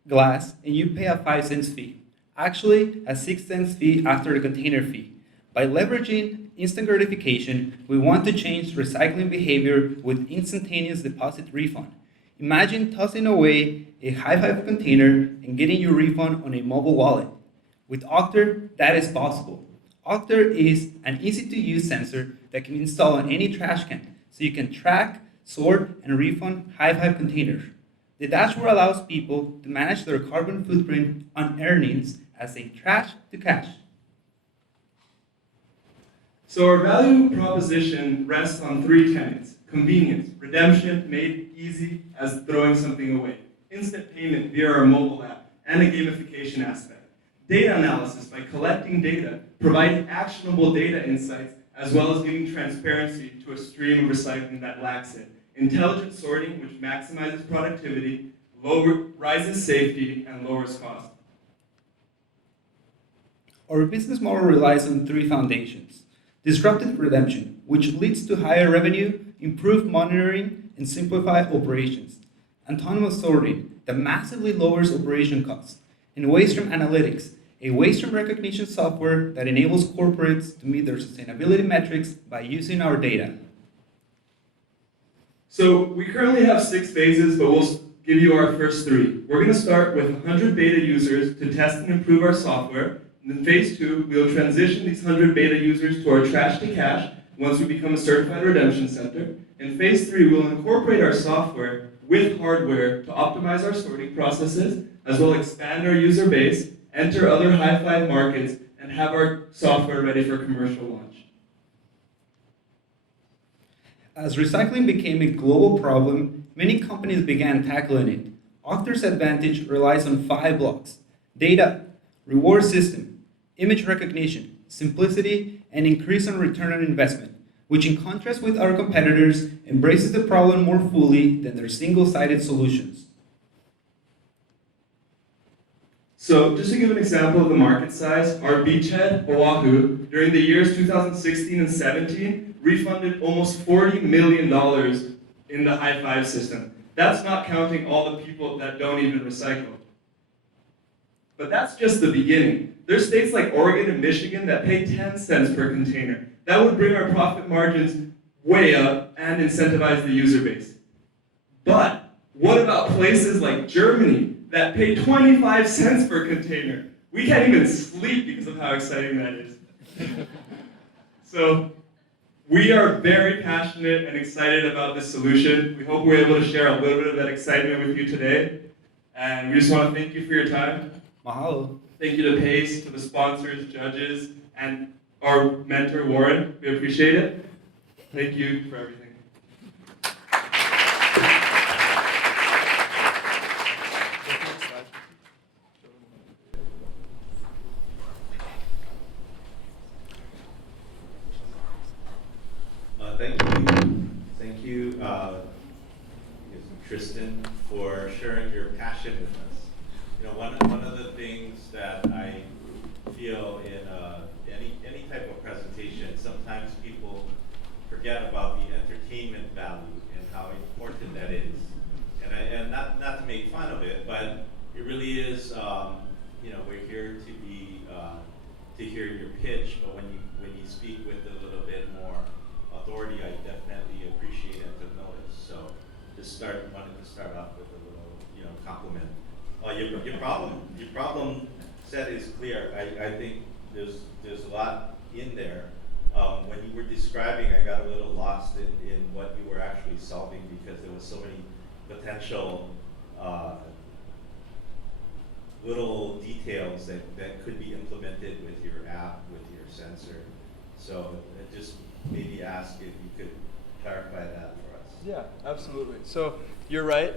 glass, and you pay a 5 cents fee. Actually, a 6 cents fee after the container fee. By leveraging instant gratification, we want to change recycling behavior with instantaneous deposit refund. Imagine tossing away a high-five container and getting your refund on a mobile wallet. With Auctor, that is possible. Auctor is an easy-to-use sensor that can install on any trash can, so you can track, sort, and refund high-five containers. The dashboard allows people to manage their carbon footprint on earnings as a trash to cash. So our value proposition rests on 3 tenets: convenience, redemption made easy as throwing something away, instant payment via our mobile app, and a gamification aspect. Data analysis by collecting data, providing actionable data insights, as well as giving transparency to a stream of recycling that lacks it. Intelligent sorting, which maximizes productivity, rises safety, and lowers cost. Our business model relies on 3 foundations. Disruptive redemption, which leads to higher revenue, improved monitoring, and simplified operations. Autonomous sorting, that massively lowers operation costs. And waste stream analytics, a waste stream recognition software that enables corporates to meet their sustainability metrics by using our data. So we currently have 6 phases, but we'll give you our first 3. We're going to start with 100 beta users to test and improve our software. And in phase 2, we'll transition these 100 beta users to our trash to cash once we become a certified redemption center. In phase 3, we'll incorporate our software with hardware to optimize our sorting processes, as well as expand our user base, enter other high-five markets, and have our software ready for commercial launch. As recycling became a global problem, many companies began tackling it. Auctor's advantage relies on 5 blocks: data, reward system, image recognition, simplicity, and increase on return on investment, which in contrast with our competitors, embraces the problem more fully than their single-sided solutions. So just to give an example of the market size, our beachhead, Oahu, during the years 2016 and 17, refunded almost $40 million in the high five system. That's not counting all the people that don't even recycle. But that's just the beginning. There's states like Oregon and Michigan that pay 10 cents per container. That would bring our profit margins way up and incentivize the user base. But what about places like Germany that pay 25 cents per container? We can't even sleep because of how exciting that is. So we are very passionate and excited about this solution. We hope we're able to share a little bit of that excitement with you today. And we just want to thank you for your time. Mahalo. Thank you to PACE, to the sponsors, judges, and our mentor, Warren. We appreciate it. Thank you for everything. Thank you, Tristan, for sharing your passion with us. You know, one of the things that I feel in any type of presentation, sometimes people forget about the entertainment value and how important that is. And not to make fun of it, but it really is. You know, we're here to hear your pitch, but when you speak with a little bit more authority, I definitely appreciate and took notice. So wanted to start off with a little, compliment. Your problem set is clear. I think there's a lot in there. When you were describing, I got a little lost in what you were actually solving because there was so many potential little details that could be implemented with your app, with your sensor. So I just maybe ask if you could clarify that for us. Yeah, absolutely. So you're right.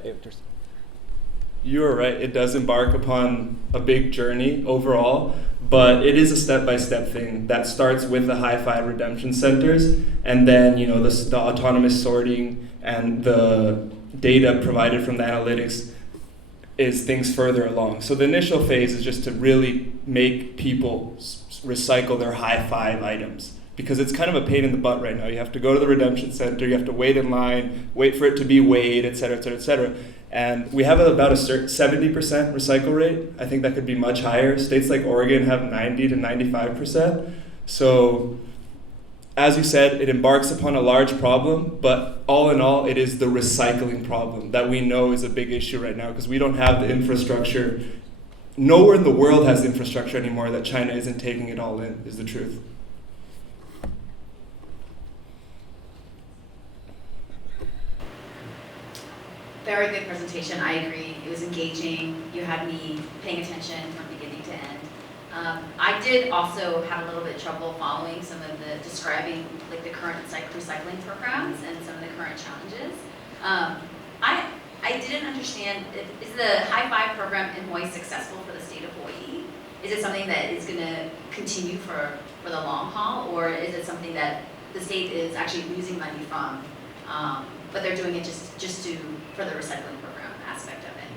You are right. It does embark upon a big journey overall, but it is a step-by-step thing that starts with the hi-fi redemption centers, and then the autonomous sorting and the data provided from the analytics is things further along. So the initial phase is just to really make people recycle their high five items, because it's kind of a pain in the butt right now. You have to go to the redemption center, you have to wait in line, wait for it to be weighed, et cetera, et cetera, et cetera. And we have about a 70% recycle rate. I think that could be much higher. States like Oregon have 90 to 95%. So as you said, it embarks upon a large problem, but all in all, it is the recycling problem that we know is a big issue right now because we don't have the infrastructure. Nowhere in the world has infrastructure anymore that China isn't taking it all in, is the truth. Very good presentation, I agree. It was engaging. You had me paying attention from beginning to end. I did also have a little bit of trouble following some of the describing like the current recycling programs and some of the current challenges. I didn't understand, is the High Five program in Hawaii successful for the state of Hawaii? Is it something that is going to continue for the long haul, or is it something that the state is actually losing money from, but they're doing it just for the recycling program aspect of it?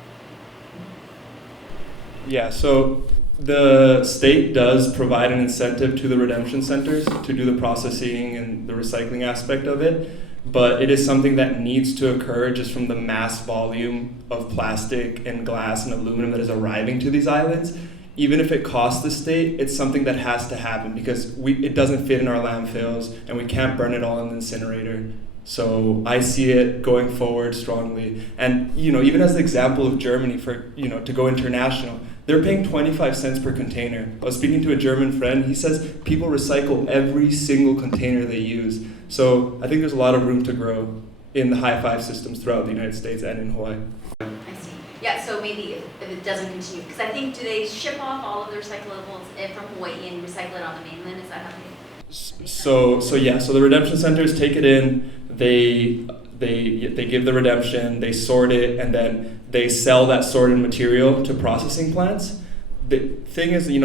Yeah, so the state does provide an incentive to the redemption centers to do the processing and the recycling aspect of it, but it is something that needs to occur just from the mass volume of plastic and glass and aluminum that is arriving to these islands. Even if it costs the state, it's something that has to happen because it doesn't fit in our landfills and we can't burn it all in the incinerator. So I see it going forward strongly. And even as the example of Germany to go international, they're paying 25 cents per container. I was speaking to a German friend. He says people recycle every single container they use. So I think there's a lot of room to grow in the high five systems throughout the United States and in Hawaii. I see. Yeah, so maybe if it doesn't continue, because I think, do they ship off all of their recyclables from Hawaii and recycle it on the mainland? Is that how they? So the redemption centers take it in, they give the redemption, they sort it, and then they sell that sorted material to processing plants. The thing is, we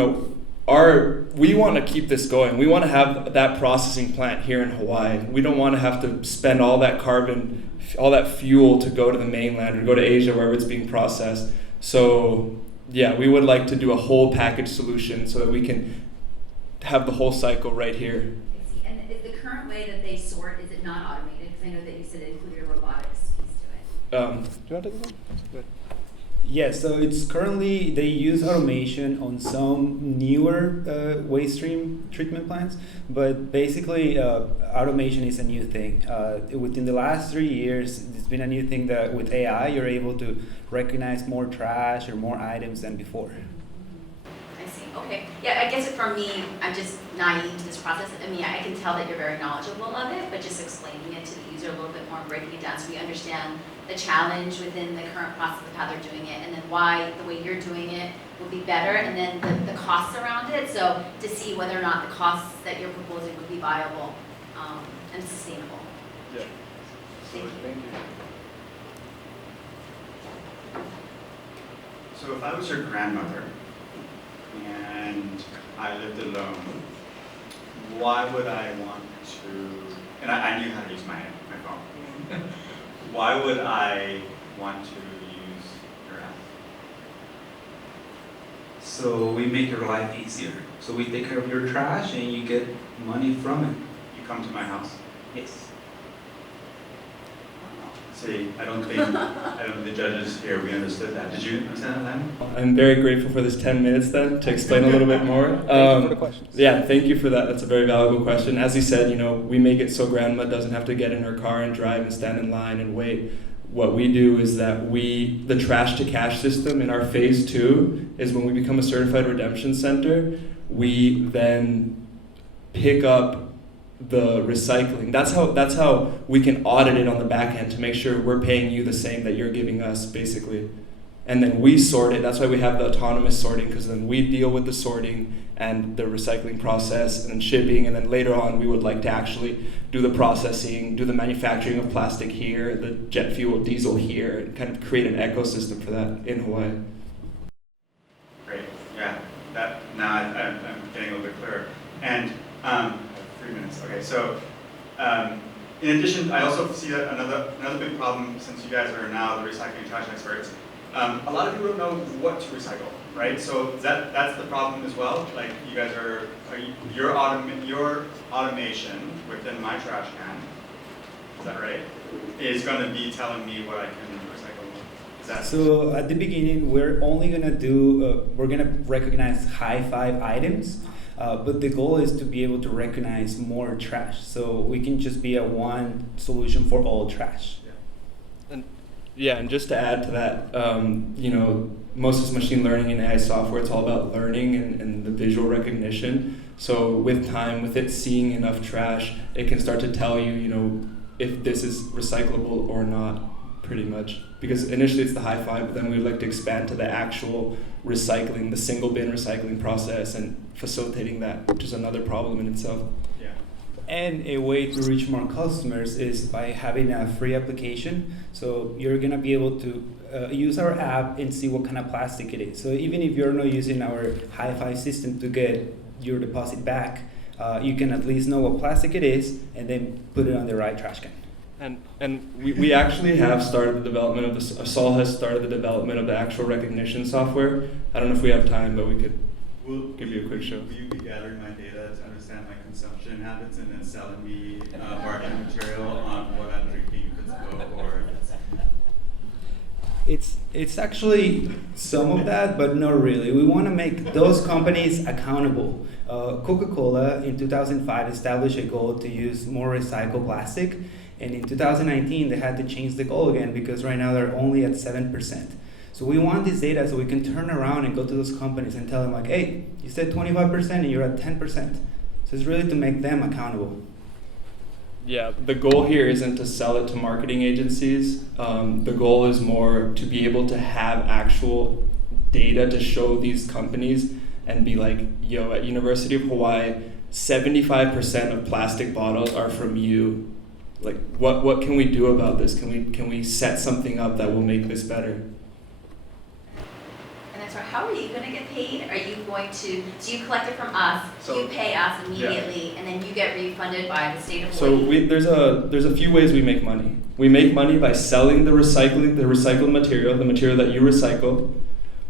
want to keep this going. We want to have that processing plant here in Hawaii. We don't want to have to spend all that carbon, all that fuel to go to the mainland or go to Asia wherever it's being processed. So yeah, we would like to do a whole package solution so that we can have the whole cycle right here. I see. And is the current way that they sort, is it not automated? Because I know that you said it included a robotics piece to it. Do you want to take this one? Yes, so it's currently, they use automation on some newer waste stream treatment plants, but basically automation is a new thing. Within the last 3 years, it's been a new thing that with AI, you're able to recognize more trash or more items than before. I see. Okay. Yeah, I guess for me, I'm just naive to this process. I mean, I can tell that you're very knowledgeable of it, but just explaining it to the user a little bit more, breaking it down so we understand the challenge within the current process of how they're doing it, and then why the way you're doing it would be better, and then the costs around it. So to see whether or not the costs that you're proposing would be viable and sustainable. Yeah. Thank you. Thank you. So if I was your grandmother and I lived alone, why would I want to, and I knew how to use my phone. Why would I want to use your app? So we make your life easier. So we take care of your trash and you get money from it. You come to my house. Yes. See, I don't think the judges here, we understood that. Did you understand that, Len? I'm very grateful for this 10 minutes then to explain a little bit more. Thank you for the questions. Yeah, thank you for that. That's a very valuable question. As he said, we make it so grandma doesn't have to get in her car and drive and stand in line and wait. What we do is that the trash to cash system in our phase 2 is when we become a certified redemption center, we then pick up the recycling. That's how we can audit it on the back end to make sure we're paying you the same that you're giving us, basically. And then we sort it. That's why we have the autonomous sorting, because then we deal with the sorting and the recycling process and shipping, and then later on we would like to actually do the processing, do the manufacturing of plastic here, the jet fuel, diesel here, and kind of create an ecosystem for that in Hawaii. Great. Yeah. Now I'm getting a little bit clearer. And 3 minutes. Okay. So in addition, I also see that another big problem, since you guys are now the recycling trash experts. A lot of people don't know what to recycle, right? So that's the problem as well. Like you guys your automation within my trash can, is that right? Is going to be telling me what I can recycle. Is that So at the beginning, we're only gonna do, we're gonna recognize high 5 items, but the goal is to be able to recognize more trash. So we can just be a one solution for all trash. Yeah, and just to add to that, most of this machine learning and AI software, it's all about learning and the visual recognition. So with time, with it seeing enough trash, it can start to tell you, if this is recyclable or not, pretty much. Because initially it's the high 5, but then we'd like to expand to the actual recycling, the single bin recycling process, and facilitating that, which is another problem in itself. And a way to reach more customers is by having a free application. So you're gonna be able to use our app and see what kind of plastic it is. So even if you're not using our high-five system to get your deposit back, you can at least know what plastic it is and then put it on the right trash can. And we actually have started the development of this. Saul has started the development of the actual recognition software. I don't know if we have time, but we could give you a quick show. Will you be gathering my data to understand my consumption habits and then selling me marketing material on what I'm drinking, if it's Coke or It's actually some of that, but not really. We want to make those companies accountable. Coca-Cola in 2005 established a goal to use more recycled plastic, and in 2019 they had to change the goal again because right now they're only at 7%. So we want this data so we can turn around and go to those companies and tell them like, hey, you said 25% and you're at 10%. So it's really to make them accountable. Yeah, the goal here isn't to sell it to marketing agencies. The goal is more to be able to have actual data to show these companies and be like, yo, at University of Hawaii, 75% of plastic bottles are from you. Like, what can we do about this? Can we set something up that will make this better? So how are you going to get paid? Are you going to, so you collect it from us, So- you pay us immediately, and then you get refunded by the state of So Hawaii? there's a few ways we make money. We make money by selling the recycled material, the material that you recycle.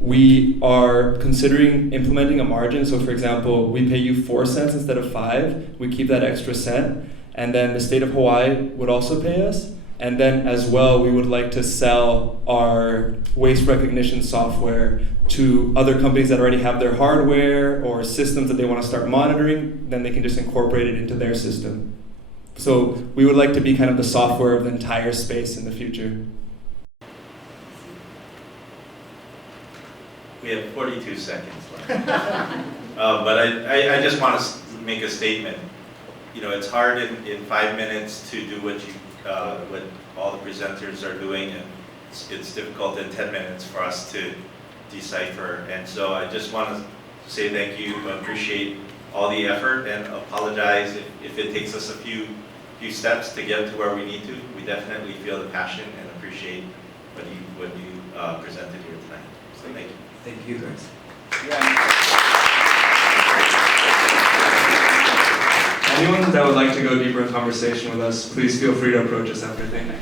we are considering implementing a margin. So for example, we pay you 4 cents instead of 5. We keep that extra cent. And then the state of Hawaii would also pay us. And then as well, we would like to sell our waste recognition software to other companies that already have their hardware or systems that they want to start monitoring. Then they can just incorporate it into their system. So we would like to be kind of the software of the entire space in the future. We have 42 seconds left. But I just want to make a statement. You know, it's hard in 5 minutes to do what all the presenters are doing, and it's difficult in 10 minutes for us to decipher. And so I just want to say thank you. I appreciate all the effort and apologize if it takes us a few steps to get to where we need to. We definitely feel the passion and appreciate what you presented here tonight. So thank you. Thank you, guys. Anyone that would like to go deeper in conversation with us, please feel free to approach us after. Thank you.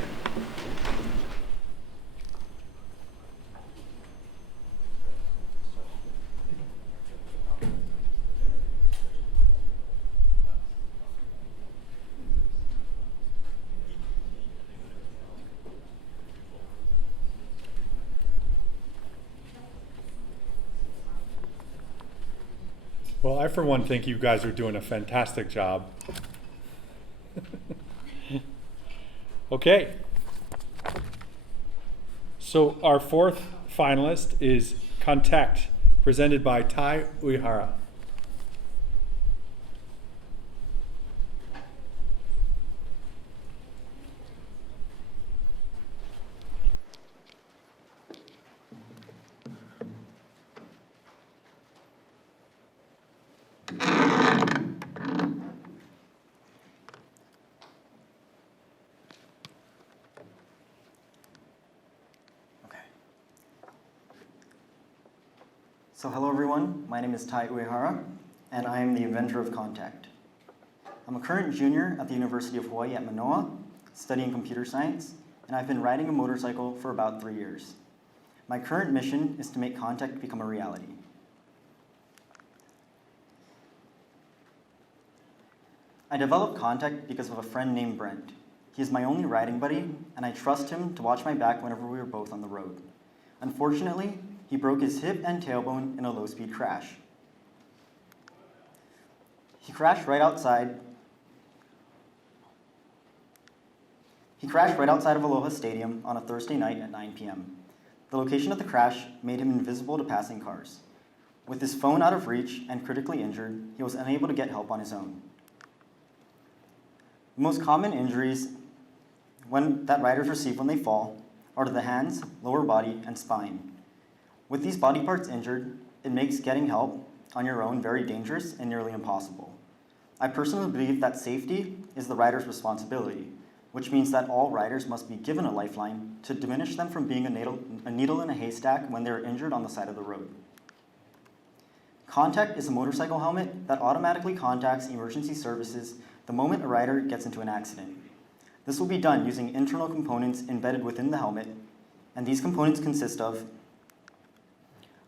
Well, I for one think you guys are doing a fantastic job. Okay. So our fourth finalist is Contekt, presented by Ty Uehara. So hello everyone, my name is Ty Uehara, and I am the inventor of Contekt. I'm a current junior at the University of Hawaii at Manoa, studying computer science, and I've been riding a motorcycle for about 3 years. My current mission is to make Contekt become a reality. I developed Contekt because of a friend named Brent. He is my only riding buddy, and I trust him to watch my back whenever we are both on the road. Unfortunately, he broke his hip and tailbone in a low-speed crash. He crashed right outside of Aloha Stadium on a Thursday night at 9 p.m. The location of the crash made him invisible to passing cars. With his phone out of reach and critically injured, he was unable to get help on his own. The most common injuries that riders receive when they fall are to the hands, lower body, and spine. With these body parts injured, it makes getting help on your own very dangerous and nearly impossible. I personally believe that safety is the rider's responsibility, which means that all riders must be given a lifeline to diminish them from being a needle in a haystack when they are injured on the side of the road. Contekt is a motorcycle helmet that automatically contacts emergency services the moment a rider gets into an accident. This will be done using internal components embedded within the helmet, and these components consist of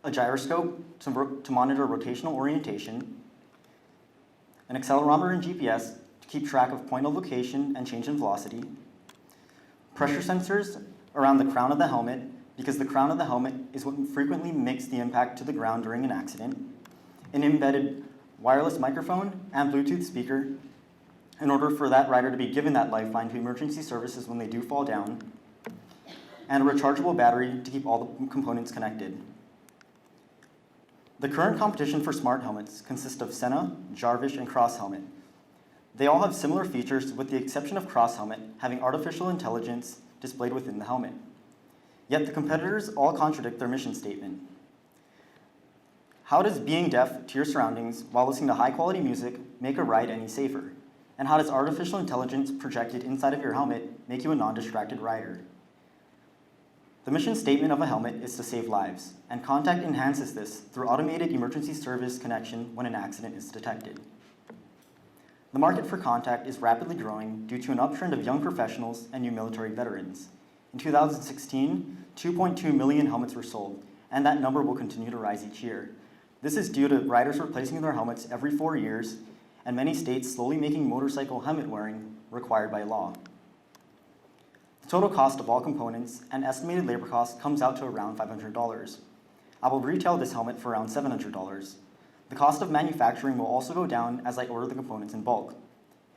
a gyroscope to monitor rotational orientation, an accelerometer and GPS to keep track of point of location and change in velocity, pressure sensors around the crown of the helmet, because the crown of the helmet is what frequently makes the impact to the ground during an accident, an embedded wireless microphone and Bluetooth speaker in order for that rider to be given that lifeline to emergency services when they do fall down, and a rechargeable battery to keep all the components connected. The current competition for smart helmets consists of Senna, Jarvish, and Cross Helmet. They all have similar features with the exception of Cross Helmet having artificial intelligence displayed within the helmet. Yet the competitors all contradict their mission statement. How does being deaf to your surroundings while listening to high-quality music make a ride any safer? And how does artificial intelligence projected inside of your helmet make you a non-distracted rider? The mission statement of a helmet is to save lives, and Contekt enhances this through automated emergency service connection when an accident is detected. The market for Contekt is rapidly growing due to an uptrend of young professionals and new military veterans. In 2016, 2.2 million helmets were sold, and that number will continue to rise each year. This is due to riders replacing their helmets every 4 years, and many states slowly making motorcycle helmet wearing required by law. The total cost of all components and estimated labor cost comes out to around $500. I will retail this helmet for around $700. The cost of manufacturing will also go down as I order the components in bulk.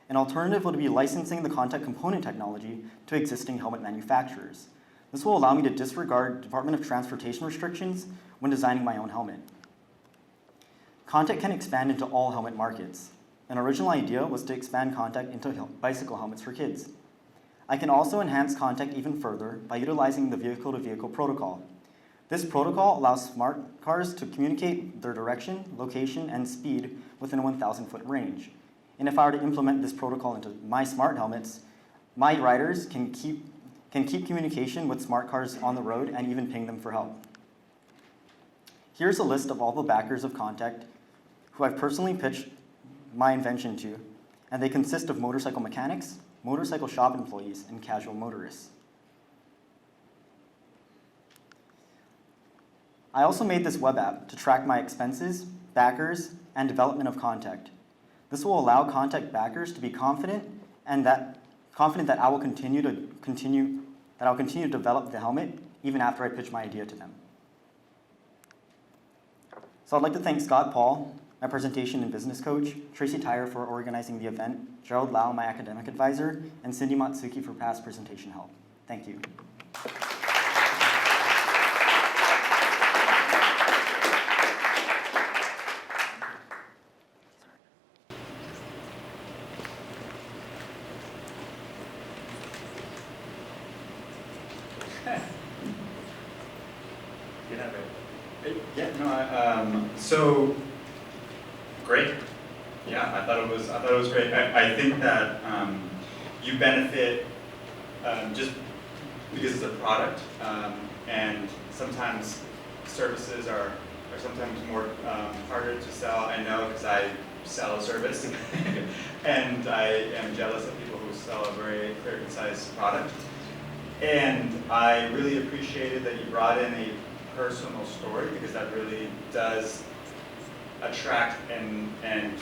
An alternative would be licensing the Contekt component technology to existing helmet manufacturers. This will allow me to disregard Department of Transportation restrictions when designing my own helmet. Contekt can expand into all helmet markets. An original idea was to expand Contekt into bicycle helmets for kids. I can also enhance Contekt even further by utilizing the vehicle-to-vehicle protocol. This protocol allows smart cars to communicate their direction, location, and speed within a 1,000-foot range. And if I were to implement this protocol into my smart helmets, my riders can keep communication with smart cars on the road and even ping them for help. Here's a list of all the backers of Contekt who I've personally pitched my invention to, and they consist of motorcycle mechanics, motorcycle shop employees, and casual motorists. I also made this web app to track my expenses, backers, and development of Contekt. This will allow Contekt backers to be confident that I will continue to develop the helmet even after I pitch my idea to them. So I'd like to thank Scott Paul, my presentation and business coach, Tracy Tyre for organizing the event, Gerald Lau, my academic advisor, and Cindy Matsuki for past presentation help. Thank you. So great. Yeah, I thought it was great. I think that you benefit just because it's a product, and sometimes services are sometimes more harder to sell. I know because I sell a service, and I am jealous of people who sell a very clear, concise product. And I really appreciated that you brought in a personal story, because that really does attract and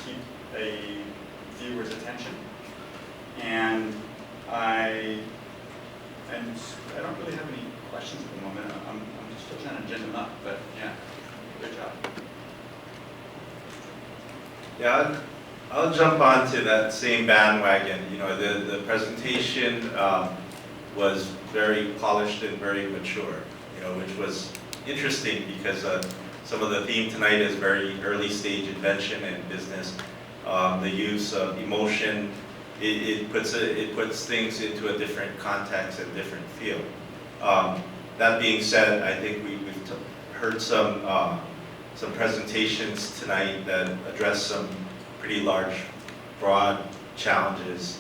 keep a viewer's attention. And I don't really have any questions at the moment. I'm just still trying to gin them up, but yeah, good job. Yeah, I'll jump onto that same bandwagon. You know, the presentation was very polished and very mature, you know, which was interesting because some of the theme tonight is very early stage invention and business. The use of emotion, it puts things into a different context and different feel. That being said, I think we've heard some presentations tonight that address some pretty large, broad challenges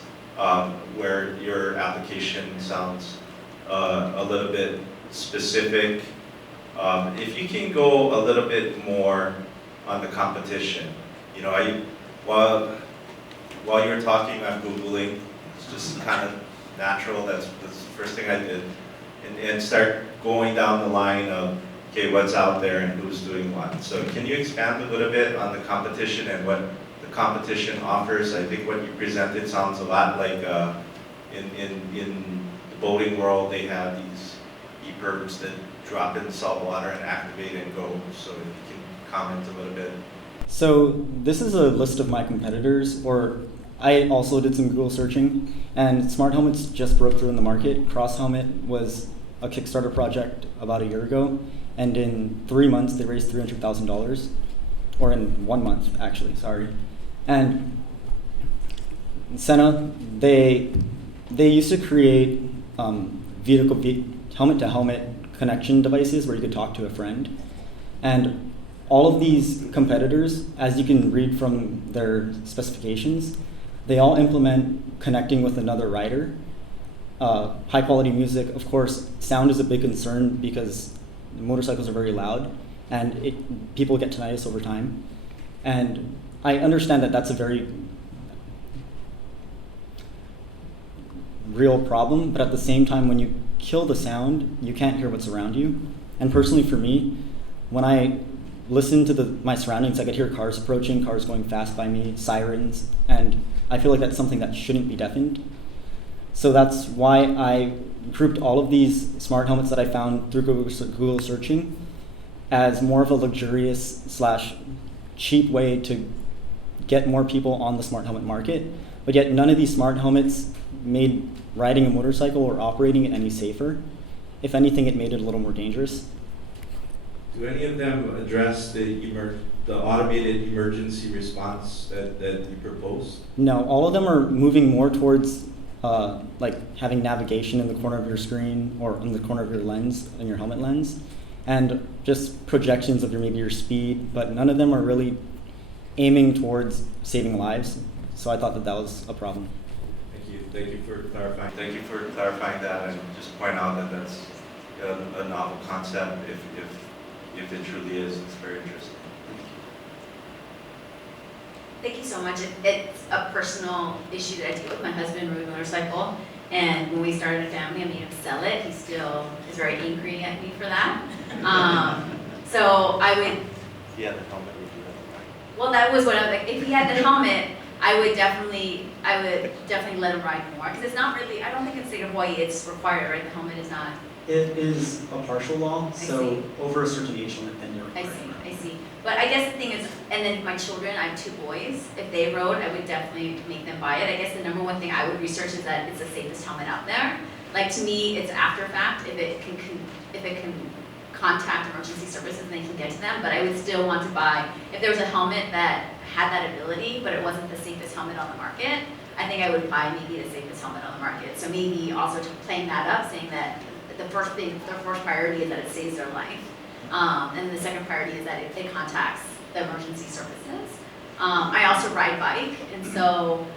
where your application sounds a little bit specific. If you can go a little bit more on the competition, you know, while you were talking, I'm Googling. It's just kind of natural. That's the first thing I did, and start going down the line of, okay, what's out there and who's doing what. So can you expand a little bit on the competition and what the competition offers? I think what you presented sounds a lot like in the boating world, they have these e-perps that drop in salt water and activate and go. So if you can comment a little bit. So this is a list of my competitors, or I also did some Google searching, and smart helmets just broke through in the market. Cross Helmet was a Kickstarter project about a year ago, and in 3 months they raised $300,000, or in 1 month actually, sorry. And Senna, they used to create helmet-to-helmet connection devices where you could talk to a friend. And all of these competitors, as you can read from their specifications, they all implement connecting with another rider. High quality music, of course, sound is a big concern because motorcycles are very loud and people get tinnitus over time. And I understand that that's a very real problem, but at the same time, when you kill the sound, you can't hear what's around you. And personally for me, when I listen to my surroundings, I could hear cars approaching, cars going fast by me, sirens, and I feel like that's something that shouldn't be deafened. So that's why I grouped all of these smart helmets that I found through Google searching as more of a luxurious / cheap way to get more people on the smart helmet market, but yet none of these smart helmets made riding a motorcycle or operating it any safer. If anything, it made it a little more dangerous. Do any of them address the automated emergency response that you proposed? No, all of them are moving more towards like having navigation in the corner of your screen or in the corner of your lens, in your helmet lens, and just projections of maybe your speed, but none of them are really aiming towards saving lives. So I thought that was a problem. Thank you for clarifying. Thank you for clarifying that, and just point out that that's a novel concept. If it truly is, it's very interesting. Thank you so much. It's a personal issue that I deal with. My husband rode a motorcycle, and when we started a family, I made him sell it. He still is very angry at me for that. So I would. If he had the helmet, would you have the right? Well, that was what I was like. If he had the helmet, I would definitely let him ride more, because it's not really. I don't think in the state of Hawaii it's required, right? The helmet is not. It is a partial law, so see. over a certain age limit, then you're I required. see. But I guess the thing is, and then my children, I have 2 boys. If they rode, I would definitely make them buy it. I guess the number one thing I would research is that it's the safest helmet out there. Like, to me, it's after fact. If it can contact emergency services, then they can get to them. But I would still want to buy, if there was a helmet that had that ability, but it wasn't the safest helmet on the market, I think I would buy maybe the safest helmet on the market. So maybe also playing that up, saying that the first priority is that it saves their life. And the second priority is that it contacts the emergency services. I also ride bike, and so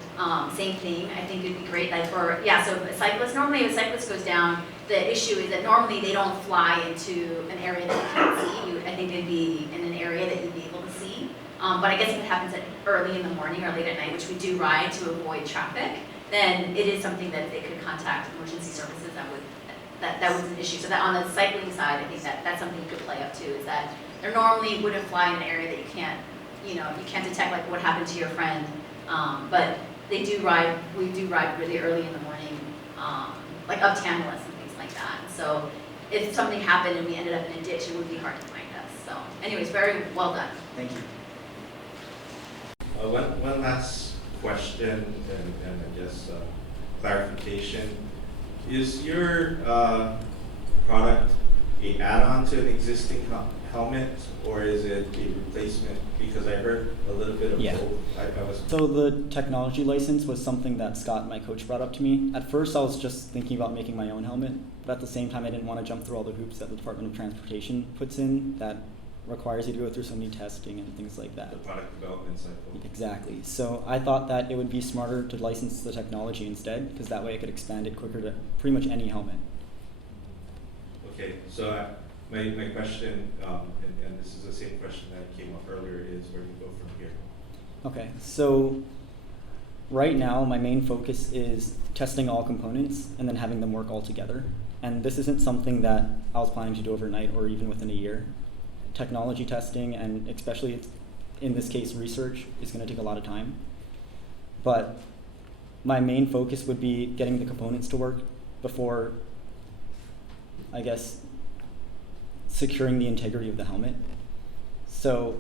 same thing. I think it'd be great, like so a cyclist, normally if a cyclist goes down, the issue is that normally they don't fly into an area that you can't see. I think they'd be in an area that you'd be able to see. But I guess if it happens early in the morning or late at night, which we do ride to avoid traffic, then it is something that they could contact emergency services that was an issue. So that on the cycling side, I think that's something you could play up to, is that they normally wouldn't fly in an area that you can't detect, like what happened to your friend. But we do ride really early in the morning, like up Tamulus and things like that. So if something happened and we ended up in a ditch, it would be hard to find us. So anyways, very well done. Thank you. One last question and I guess clarification. Is your product an add-on to an existing helmet, or is it a replacement? Because I heard a little bit of both. So the technology license was something that Scott, my coach, brought up to me. At first, I was just thinking about making my own helmet, but at the same time, I didn't want to jump through all the hoops that the Department of Transportation puts in that requires you to go through so many testing and things like that. The product development cycle. Exactly. So I thought that it would be smarter to license the technology instead, because that way I could expand it quicker to pretty much any helmet. Okay, so my question, and this is the same question that came up earlier, is where do you go from here? Okay, so right now my main focus is testing all components and then having them work all together. And this isn't something that I was planning to do overnight or even within a year. Technology testing, and especially in this case research, is going to take a lot of time. But my main focus would be getting the components to work before, I guess, securing the integrity of the helmet. So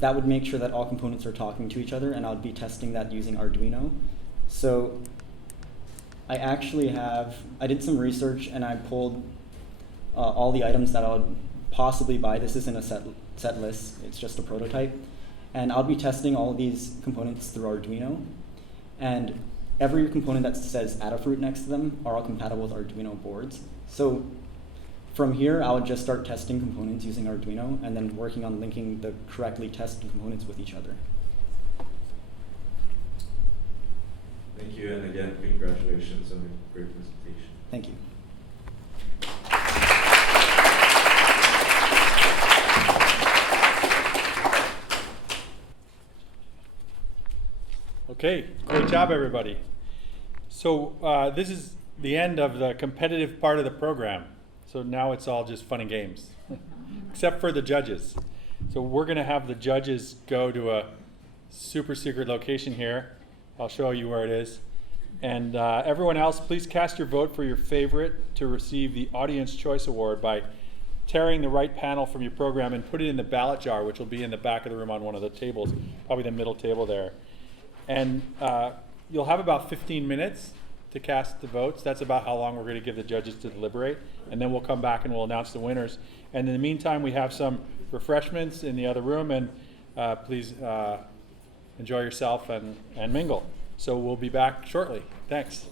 that would make sure that all components are talking to each other, and I would be testing that using Arduino. So I did some research and I pulled all the items that I would possibly buy. This isn't a set list, it's just a prototype. And I'll be testing all of these components through Arduino. And every component that says Adafruit next to them are all compatible with Arduino boards. So from here, I would just start testing components using Arduino and then working on linking the correctly tested components with each other. Thank you, and again, congratulations on a great presentation. Thank you. Okay, great job, everybody. So this is the end of the competitive part of the program. So now it's all just fun and games. except for the judges. So we're going to have the judges go to a super secret location here. I'll show you where it is. And everyone else, please cast your vote for your favorite to receive the Audience Choice Award by tearing the right panel from your program and put it in the ballot jar, which will be in the back of the room on one of the tables, probably the middle table there. And you'll have about 15 minutes to cast the votes. That's about how long we're going to give the judges to deliberate. And then we'll come back and we'll announce the winners. And in the meantime, we have some refreshments in the other room, and please enjoy yourself and mingle. So we'll be back shortly. Thanks.